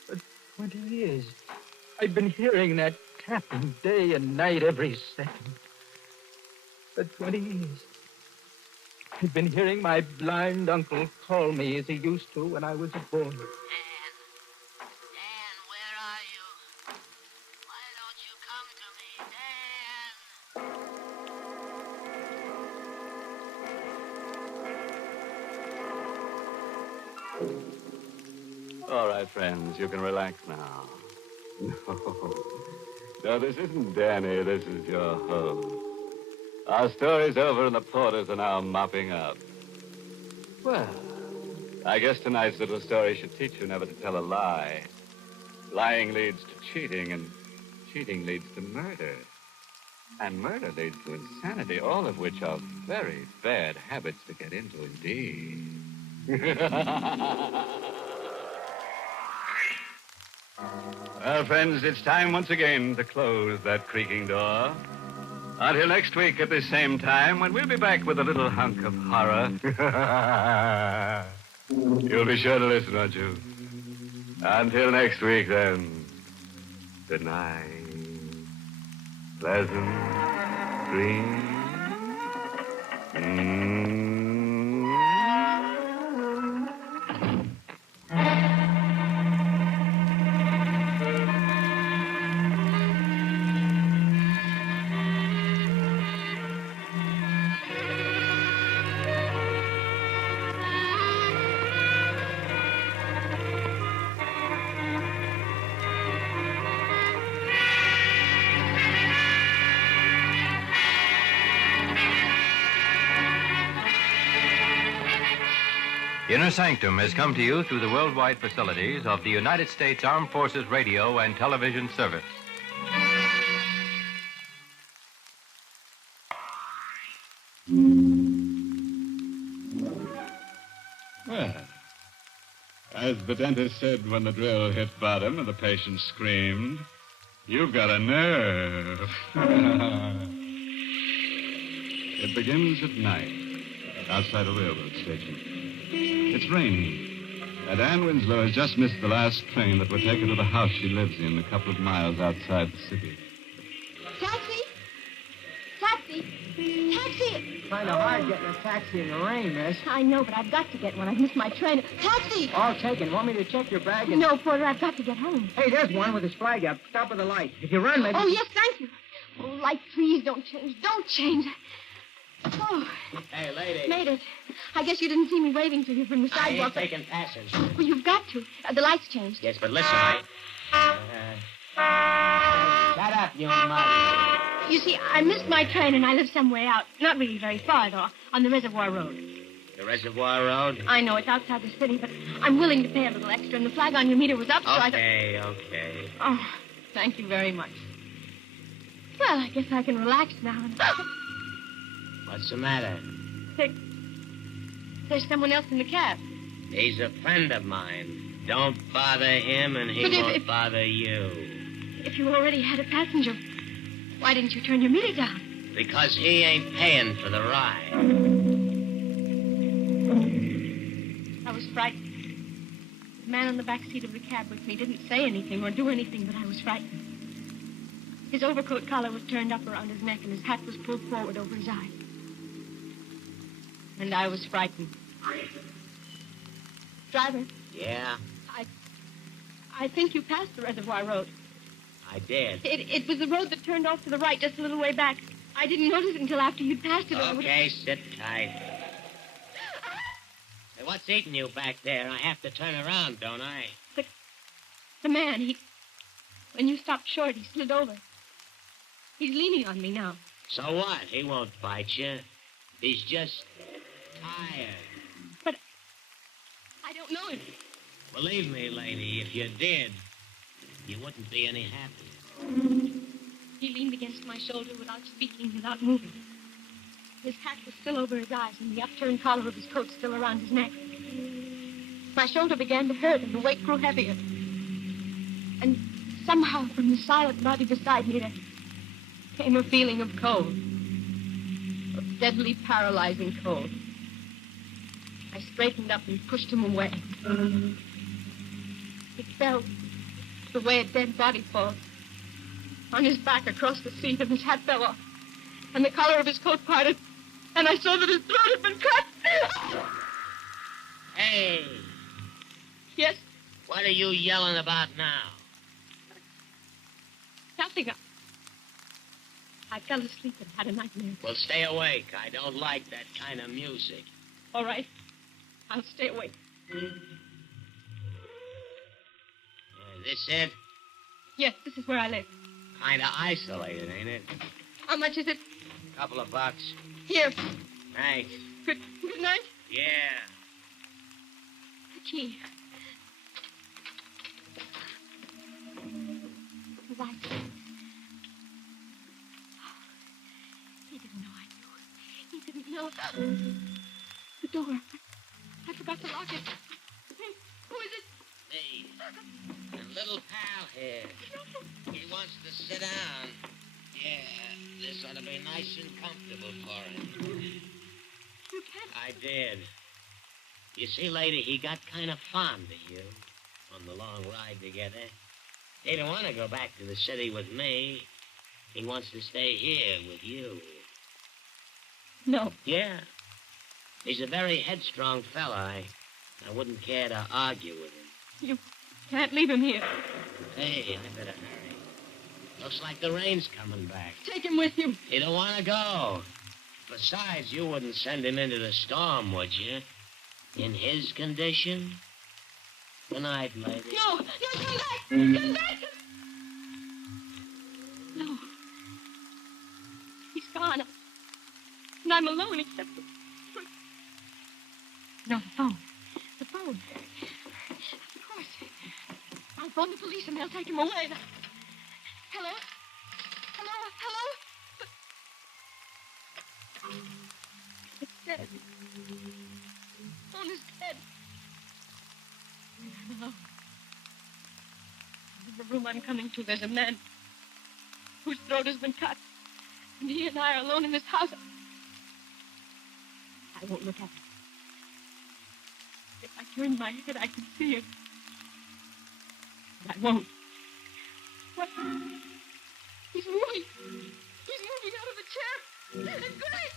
For 20 years, I've been hearing that tapping day and night every second. For 20 years, I've been hearing my blind uncle call me as he used to when I was a boy. Dan, where are you? All right, friends, you can relax now. No, this isn't Danny. This is your host. Our story's over and the porters are now mopping up. Well, I guess tonight's little story should teach you never to tell a lie. Lying leads to cheating, and cheating leads to murder. And murder leads to insanity, all of which are very bad habits to get into indeed. Well, friends, it's time once again to close that creaking door. Until next week at the same time, when we'll be back with a little hunk of horror. You'll be sure to listen, won't you? Until next week, then. Good night. Pleasant dreams. Inner Sanctum has come to you through the worldwide facilities of the United States Armed Forces Radio and Television Service. Well, as the dentist said when the drill hit bottom and the patient screamed, you've got a nerve. It begins at night, outside a railroad station. It's raining, and Anne Winslow has just missed the last train that would take her to the house she lives in a couple of miles outside the city. Taxi! Taxi! Taxi! Kind of hard getting a taxi in the rain, miss. I know, but I've got to get one. I've missed my train. Taxi! All taken. Want me to check your bag? No, Porter, I've got to get home. Hey, there's one with his flag up. Stop at the light. If you run, maybe... Oh, yes, thank you. Oh, light, please, don't change. Don't change. Oh. Hey, lady. Made it. I guess you didn't see me waving to you from the I sidewalk. ain't taking passage. Well, you've got to. The lights changed. Yes, but listen, shut up, you mother. You see, I missed my train and I live some way out. Not really very far, though, on the Reservoir Road. The Reservoir Road? I know, it's outside the city, but I'm willing to pay a little extra, and the flag on your meter was up, so I... Okay. Oh, thank you very much. Well, I guess I can relax now. What's the matter? There's someone else in the cab. He's a friend of mine. Don't bother him, and he But won't bother you. If you already had a passenger, why didn't you turn your meter down? Because he ain't paying for the ride. I was frightened. The man on the back seat of the cab with me didn't say anything or do anything, but I was frightened. His overcoat collar was turned up around his neck, and his hat was pulled forward over his eyes. And I was frightened. Driver, Yeah, I think you passed the Reservoir Road. I did. It was the road that turned off to the right, just a little way back. I didn't notice it until after you'd passed it. Okay, sit tight. Hey, what's eating you back there? I have to turn around, don't I? The man, when you stopped short, he slid over. He's leaning on me now. So what? He won't bite you. He's just tired. But I don't know him. Believe me, lady, if you did, you wouldn't be any happier. He leaned against my shoulder without speaking, without moving. His hat was still over his eyes, and the upturned collar of his coat still around his neck. My shoulder began to hurt, and the weight grew heavier. And somehow, from the silent body beside me, there came a feeling of cold. Of deadly, paralyzing cold. I straightened up and pushed him away. He fell the way a dead body falls. On his back across the seat, and his hat fell off. And the collar of his coat parted. And I saw that his throat had been cut. Hey! Yes? What are you yelling about now? Nothing. I fell asleep and had a nightmare. Well, stay awake. I don't like that kind of music. All right. I'll stay awake. This it? Yes, this is where I live. Kind of isolated, ain't it? How much is it? Couple of bucks. Here. Thanks. Good night. Yeah. The key. Right. He didn't know I knew. He didn't know. The door. I forgot to lock it. Hey, who is it? Me. A little pal here. He wants to sit down. Yeah, this ought to be nice and comfortable for him. You can't. I did. You see, lady, he got kind of fond of you on the long ride together. He don't want to go back to the city with me. He wants to stay here with you. No. Yeah. He's a very headstrong fella. I wouldn't care to argue with him. You can't leave him here. Hey, I better hurry. Looks like the rain's coming back. Take him with you. You don't want to go. Besides, you wouldn't send him into the storm, would you? In his condition? Good night, lady. No, come back. Come back. No. He's gone. And I'm alone except for... No, the phone. The phone. Of course. I'll phone the police and they'll take him away. Hello? Hello? Hello? It's dead. The phone is dead. I'm alone. In the room I'm coming to, there's a man whose throat has been cut. And he and I are alone in this house. I won't look at him. If I turn my head, I can see him. But I won't. What? He's moving. He's moving out of the chair. And Grace!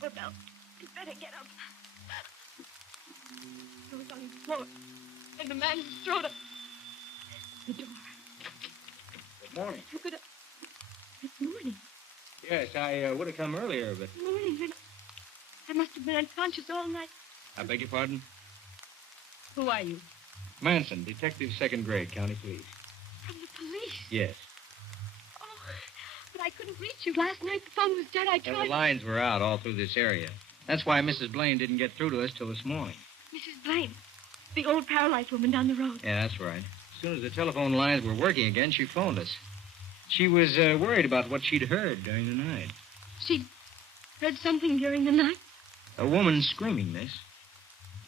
Doorbell. You better get up. I was on the floor, and the man who strode up the door. Good morning. It's morning. Yes, I would have come earlier, but... Morning. I must have been unconscious all night. I beg your pardon? Who are you? Manson, detective, 2nd grade, county police. From the police? Yes. Oh, but I couldn't reach you. Last night the phone was dead. I And tried... the lines were out all through this area. That's why Mrs. Blaine didn't get through to us till this morning. Mrs. Blaine, the old paralyzed woman down the road. Yeah, that's right. As soon as the telephone lines were working again, she phoned us. She was worried about what she'd heard during the night. She heard something during the night? A woman screaming, miss.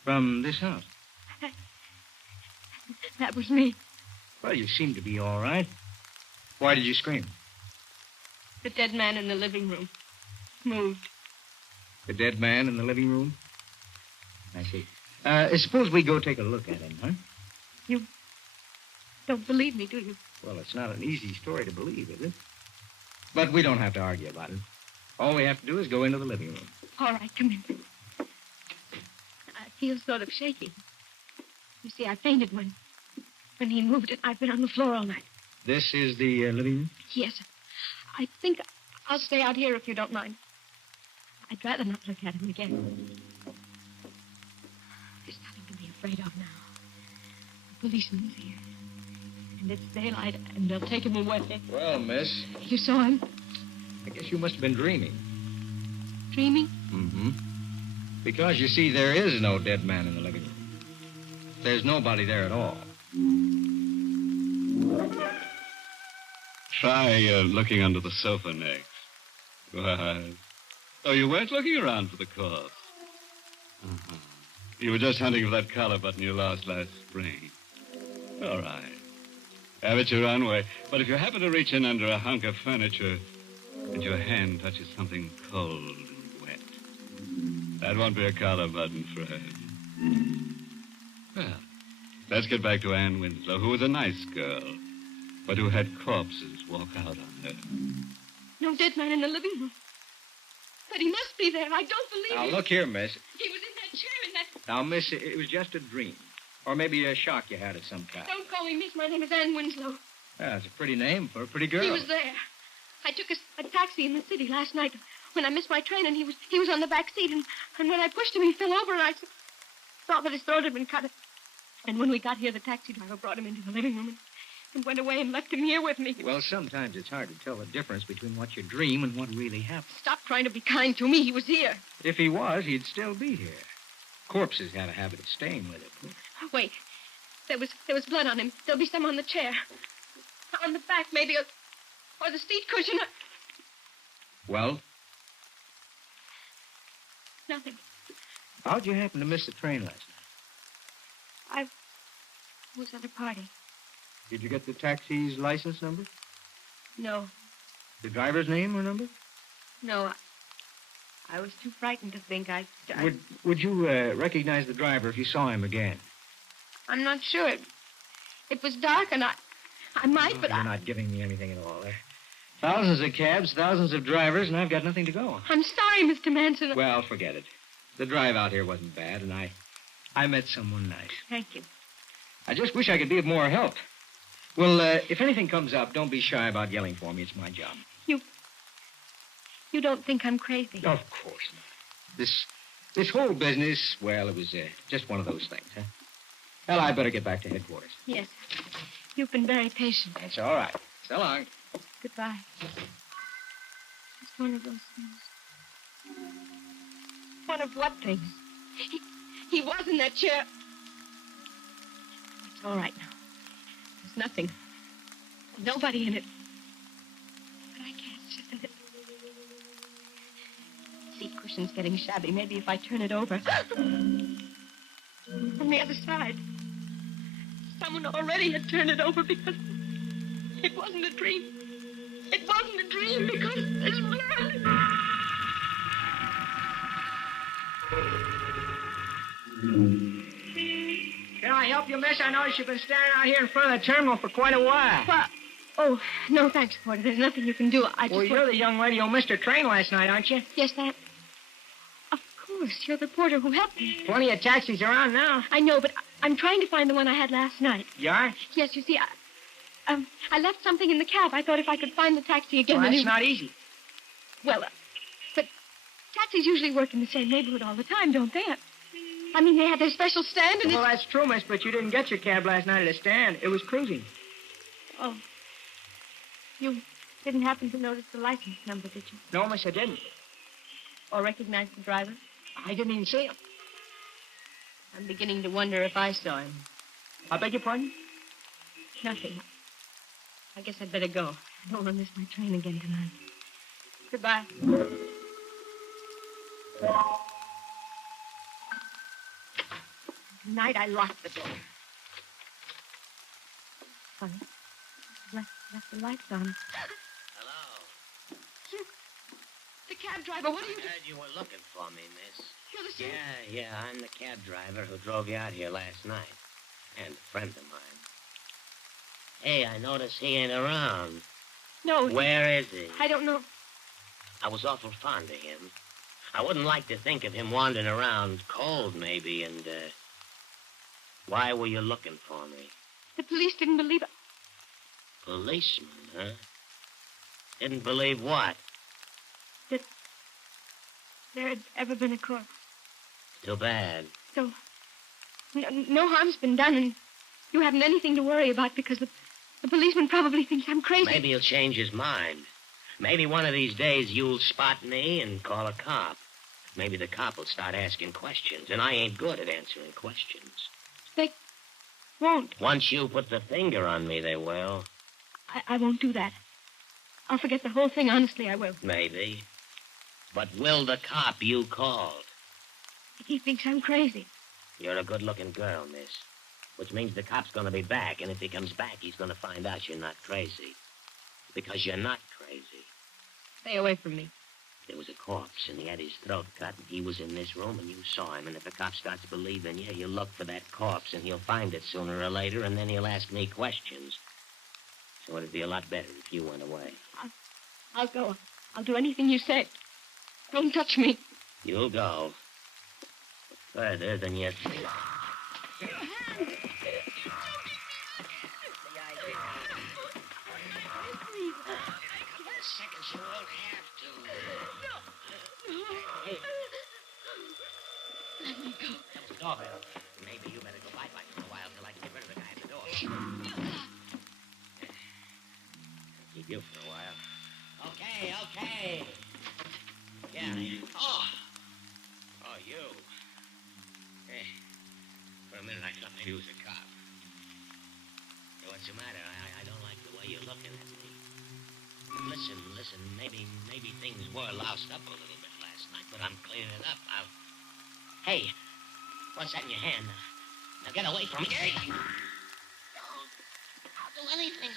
From this house. That was me. Well, you seem to be all right. Why did you scream? The dead man in the living room moved. The dead man in the living room? I see. Suppose we go take a look at him, huh? You don't believe me, do you? Well, it's not an easy story to believe, is it? But we don't have to argue about it. All we have to do is go into the living room. All right, come in. I feel sort of shaky. You see, I fainted when he moved it. I've been on the floor all night. This is the living room? Yes. I think I'll stay out here if you don't mind. I'd rather not look at him again. There's nothing to be afraid of now. The policeman's here. And it's daylight, and they'll take him away. Well, miss. You saw him? I guess you must have been dreaming. Dreaming? Mm-hmm. Because, you see, there is no dead man in the living room. There's nobody there at all. Try looking under the sofa next. What? Oh, you weren't looking around for the corpse. Uh-huh. You were just hunting for that collar button you lost last spring. All right. Have it your own way. But if you happen to reach in under a hunk of furniture and your hand touches something cold and wet, that won't be a collar button, Fred. Well, let's get back to Anne Winslow, who was a nice girl, but who had corpses walk out on her. No dead man in the living room. But he must be there. I don't believe Now, you. look here, miss. He was in that chair in that... Now, miss, it was just a dream. Or maybe a shock you had of some kind. Don't call me Miss. My name is Anne Winslow. Yeah, it's a pretty name for a pretty girl. He was there. I took a taxi in the city last night when I missed my train, and he was on the back seat, and when I pushed him, he fell over, and I saw that his throat had been cut. And when we got here, the taxi driver brought him into the living room and went away and left him here with me. Well, sometimes it's hard to tell the difference between what you dream and what really happened. Stop trying to be kind to me. He was here. If he was, he'd still be here. Corpses have a habit of staying with it. Wait. There was blood on him. There'll be some on the chair. On the back, maybe, or the seat cushion. Well? Nothing. How'd you happen to miss the train last night? I was at a party. Did you get the taxi's license number? No. The driver's name or number? No. I was too frightened to think. Would you recognize the driver if you saw him again? I'm not sure. It was dark, and I might, but You're not giving me anything at all. There are thousands of cabs, thousands of drivers, and I've got nothing to go on. I'm sorry, Mr. Manson. Well, forget it. The drive out here wasn't bad, and I met someone nice. Thank you. I just wish I could be of more help. Well, if anything comes up, don't be shy about yelling for me. It's my job. You don't think I'm crazy? Of course not. This whole business, well, it was just one of those things, huh? Well, I better get back to headquarters. Yes. You've been very patient. That's all right. So long. Goodbye. It's one of those things. One of what things? He was in that chair. It's all right now. There's nothing. Nobody in it. But I can't sit in it. Seat cushion's getting shabby. Maybe if I turn it over. From the other side. Someone already had turned it over because it wasn't a dream. It wasn't a dream because there's blood. Can I help you, miss? I noticed you've been standing out here in front of the terminal for quite a while. Well, oh, no, thanks, Porter. There's nothing you can do. Well, you're the young lady who missed her train last night, aren't you? Yes, that. Of course, you're the porter who helped me. Plenty of taxis around now. I know, but I'm trying to find the one I had last night. You are? Yes, you see, I left something in the cab. I thought if I could find the taxi again... Well, that's not easy. Well, but taxis usually work in the same neighborhood all the time, don't they? I mean, they have their special stand and Well, that's true, miss, but you didn't get your cab last night at a stand. It was cruising. Oh. You didn't happen to notice the license number, did you? No, miss, I didn't. Or recognize the driver? I didn't even see him. I'm beginning to wonder if I saw him. I beg your pardon? Nothing. I guess I'd better go. I don't want to miss my train again tonight. Goodbye. Tonight I locked the door. Funny. Left the lights on. Hello. The cab driver, what are you doing? Heard you were looking for me, miss. You're the same... Yeah, I'm the cab driver who drove you out here last night. And a friend of mine. Hey, I notice he ain't around. No. Where is he? I don't know. I was awful fond of him. I wouldn't like to think of him wandering around cold, maybe, and, why were you looking for me? The police didn't believe it. Policeman, huh? Didn't believe what? That there had ever been a corpse. Too bad. So, no harm's been done, and you haven't anything to worry about because the policeman probably thinks I'm crazy. Maybe he'll change his mind. Maybe one of these days you'll spot me and call a cop. Maybe the cop will start asking questions, and I ain't good at answering questions. They won't. Once you put the finger on me, they will. I won't do that. I'll forget the whole thing, honestly, I will. Maybe. But will the cop you called? He thinks I'm crazy. You're a good-looking girl, miss. Which means the cop's gonna be back, and if he comes back, he's gonna find out you're not crazy. Because you're not crazy. Stay away from me. There was a corpse, and he had his throat cut, and he was in this room, and you saw him. And if the cop starts believing you, you'll look for that corpse, and he'll find it sooner or later, and then he'll ask me questions. So it'd be a lot better if you went away. I'll go. I'll do anything you say. Don't touch me. You'll go. Further than you think. won't have to. No. Hey. Let me go. That was the doorbell. Maybe you better go bye-bye for a while till I can get rid of the guy at the door. Keep you for a while. Okay. Yeah. Oh, you. Hey, for a minute I thought maybe it was a cop. Hey, what's the matter? I don't like the way you're looking at me. Listen, maybe things were loused up a little bit last night, but I'm cleaning it up. Hey, what's that in your hand? Now get away from me. I'll do anything.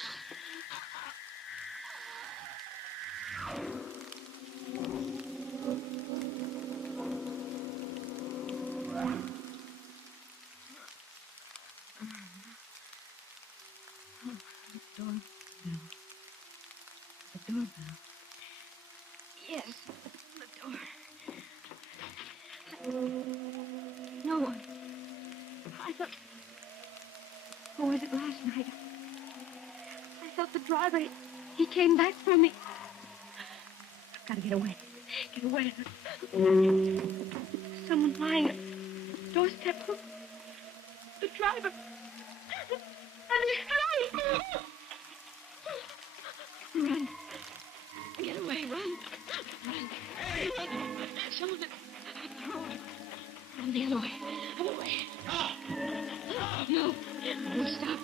The doorbell. Yes, the door. No one. I thought... Who was it last night? I thought the driver, he came back for me. I've got to get away. Get away. Someone lying at the doorstep. The driver. And he's flying. Run. Get away, run. Run. Run. Someone at the road. Run the other way. Other way. No. No, stop.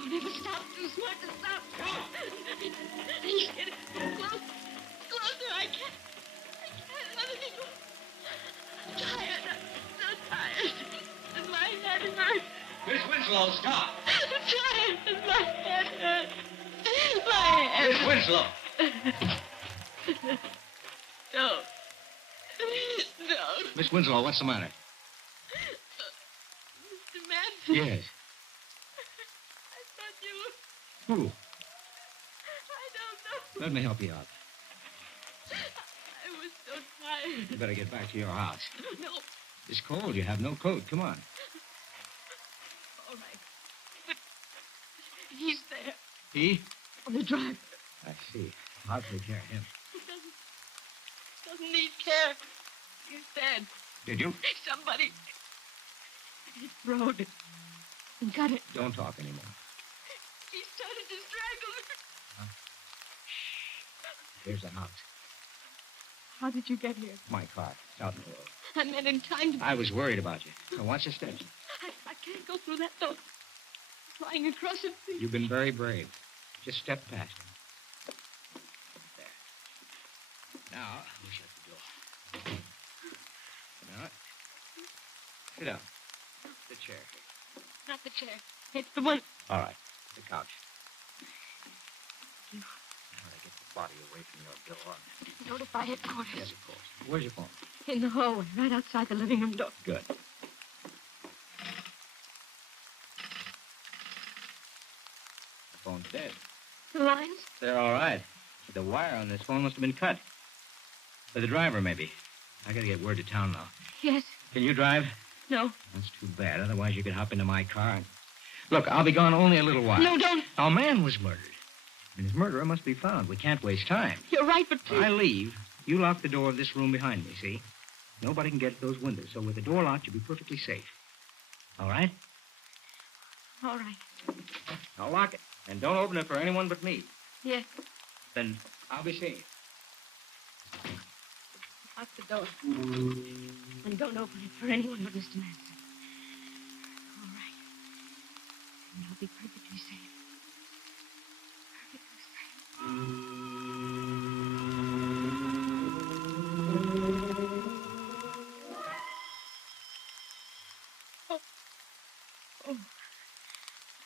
I'll never stop. Too smart to stop. He's getting close. Closer. I can't let it go. I'm tired. I'm so tired. And my head hurts. Miss Winslow, stop. I'm tired. And my head hurts. My head. Miss Winslow. No. No. Miss Winslow, what's the matter? Mr. Manson. Yes. I thought you were... Who? I don't know. Let me help you out. I was so tired. You better get back to your house. No. It's cold. You have no coat. Come on. All right. But he's there. He? The driver. I see. I'll take care of him. He doesn't need care. He's dead. Did you? Somebody hit the road and got it. Don't talk anymore. He started to strangle me. Here's the house. How did you get here? My car. It's out in the road. I meant in time to... I was worried about you. Now watch the steps. I can't go through that door. Flying across it. You've been very brave. Just step past him. There. Now, we'll shut the door. Now, sit down. The chair. Not the chair. It's the one... All right. The couch. You Now to get the body away from your door. notify headquarters. Yes, of course. Where's your phone? In the hallway, right outside the living room door. Good. The phone's dead. The lines? They're all right. The wire on this phone must have been cut. For the driver, maybe. I gotta get word to town now. Yes. Can you drive? No. That's too bad. Otherwise, you could hop into my car and... Look, I'll be gone only a little while. No, don't. Our man was murdered. And his murderer must be found. We can't waste time. You're right, but please... When I leave, you lock the door of this room behind me, see? Nobody can get at those windows, so with the door locked, you'll be perfectly safe. All right? All right. Now lock it. And don't open it for anyone but me. Yes. Then I'll be seeing you. Lock the door. And don't open it for anyone but Mr. Manson. All right. And I'll be perfectly safe. Perfectly safe. Oh.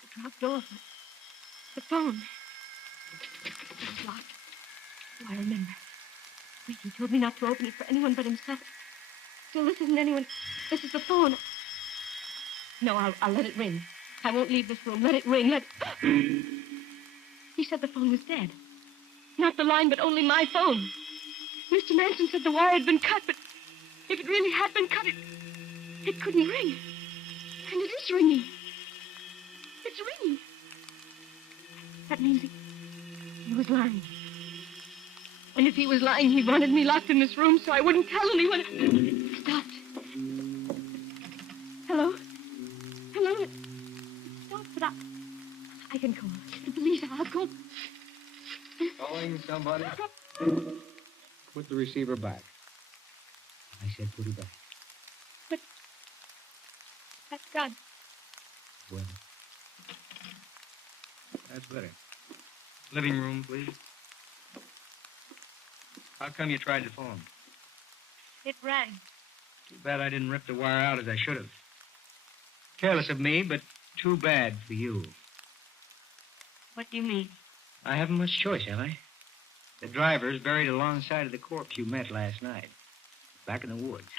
The drop door. The phone. It was locked. Oh, I remember. Wait, he told me not to open it for anyone but himself. Still, this isn't anyone. This is the phone. No, I'll let it ring. I won't leave this room. Let it ring. He said the phone was dead. Not the line, but only my phone. Mr. Manson said the wire had been cut, but if it really had been cut, it couldn't ring. And it is ringing. It's ringing. That means he was lying. And if he was lying, he wanted me locked in this room so I wouldn't tell anyone. Stop. Hello? Hello? It stopped, but I can call the police. I'll call. Calling somebody? Put the receiver back. I said put it back. But that's gone. Well, that's better. Living room, please. How come you tried the phone? It rang. Too bad I didn't rip the wire out as I should have. Careless of me, but too bad for you. What do you mean? I haven't much choice, have I? The driver's buried alongside of the corpse you met last night. Back in the woods.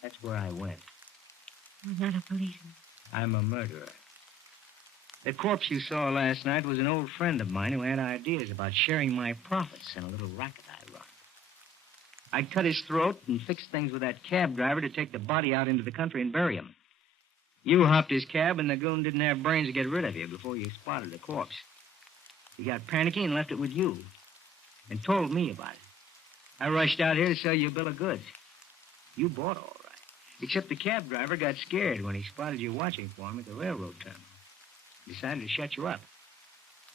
That's where I went. You're not a policeman. I'm a murderer. The corpse you saw last night was an old friend of mine who had ideas about sharing my profits in a little racket I run. I'd cut his throat and fix things with that cab driver to take the body out into the country and bury him. You hopped his cab, and the goon didn't have brains to get rid of you before you spotted the corpse. He got panicky and left it with you and told me about it. I rushed out here to sell you a bill of goods. You bought all right, except the cab driver got scared when he spotted you watching for him at the railroad terminal. Decided to shut you up.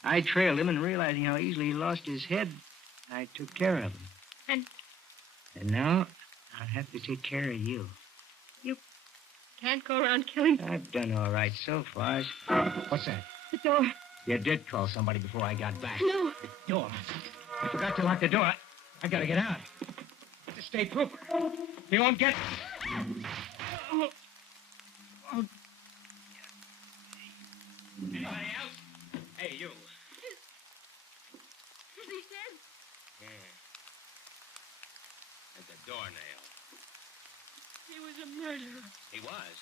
I trailed him, and realizing how easily he lost his head, I took care of him. And now I'll have to take care of you. You can't go around killing. I've done all right so far. What's that? The door. You did call somebody before I got back. No. The door. I forgot to lock the door. I gotta get out. It's a state trooper. He won't get... Oh. Oh. Anybody else? Hey, you. Is he dead? Yeah. At the doornail. He was a murderer. He was.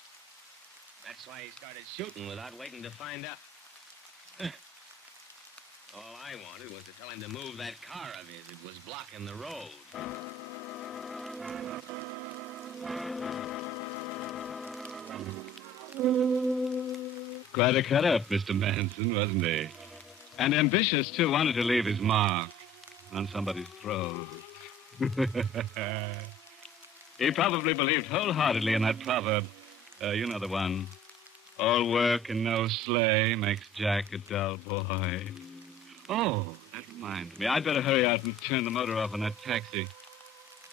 That's why he started shooting without waiting to find out. All I wanted was to tell him to move that car of his. It was blocking the road. Quite a cut-up, Mr. Manson, wasn't he? And ambitious, too. Wanted to leave his mark on somebody's throat. He probably believed wholeheartedly in that proverb. You know the one. All work and no slay makes Jack a dull boy. Oh, that reminds me. I'd better hurry out and turn the motor off on that taxi.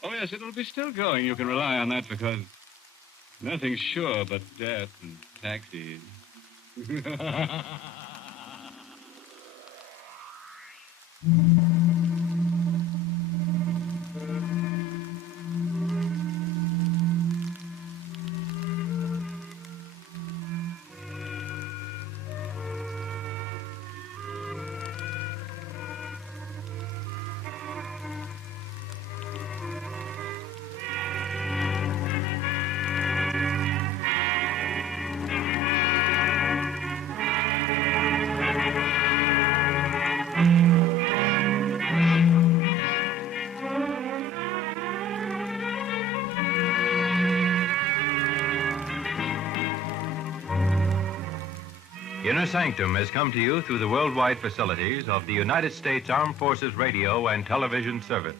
Oh, yes, it'll be still going. You can rely on that because nothing's sure but death and taxis. Inner Sanctum has come to you through the worldwide facilities of the United States Armed Forces Radio and Television Service.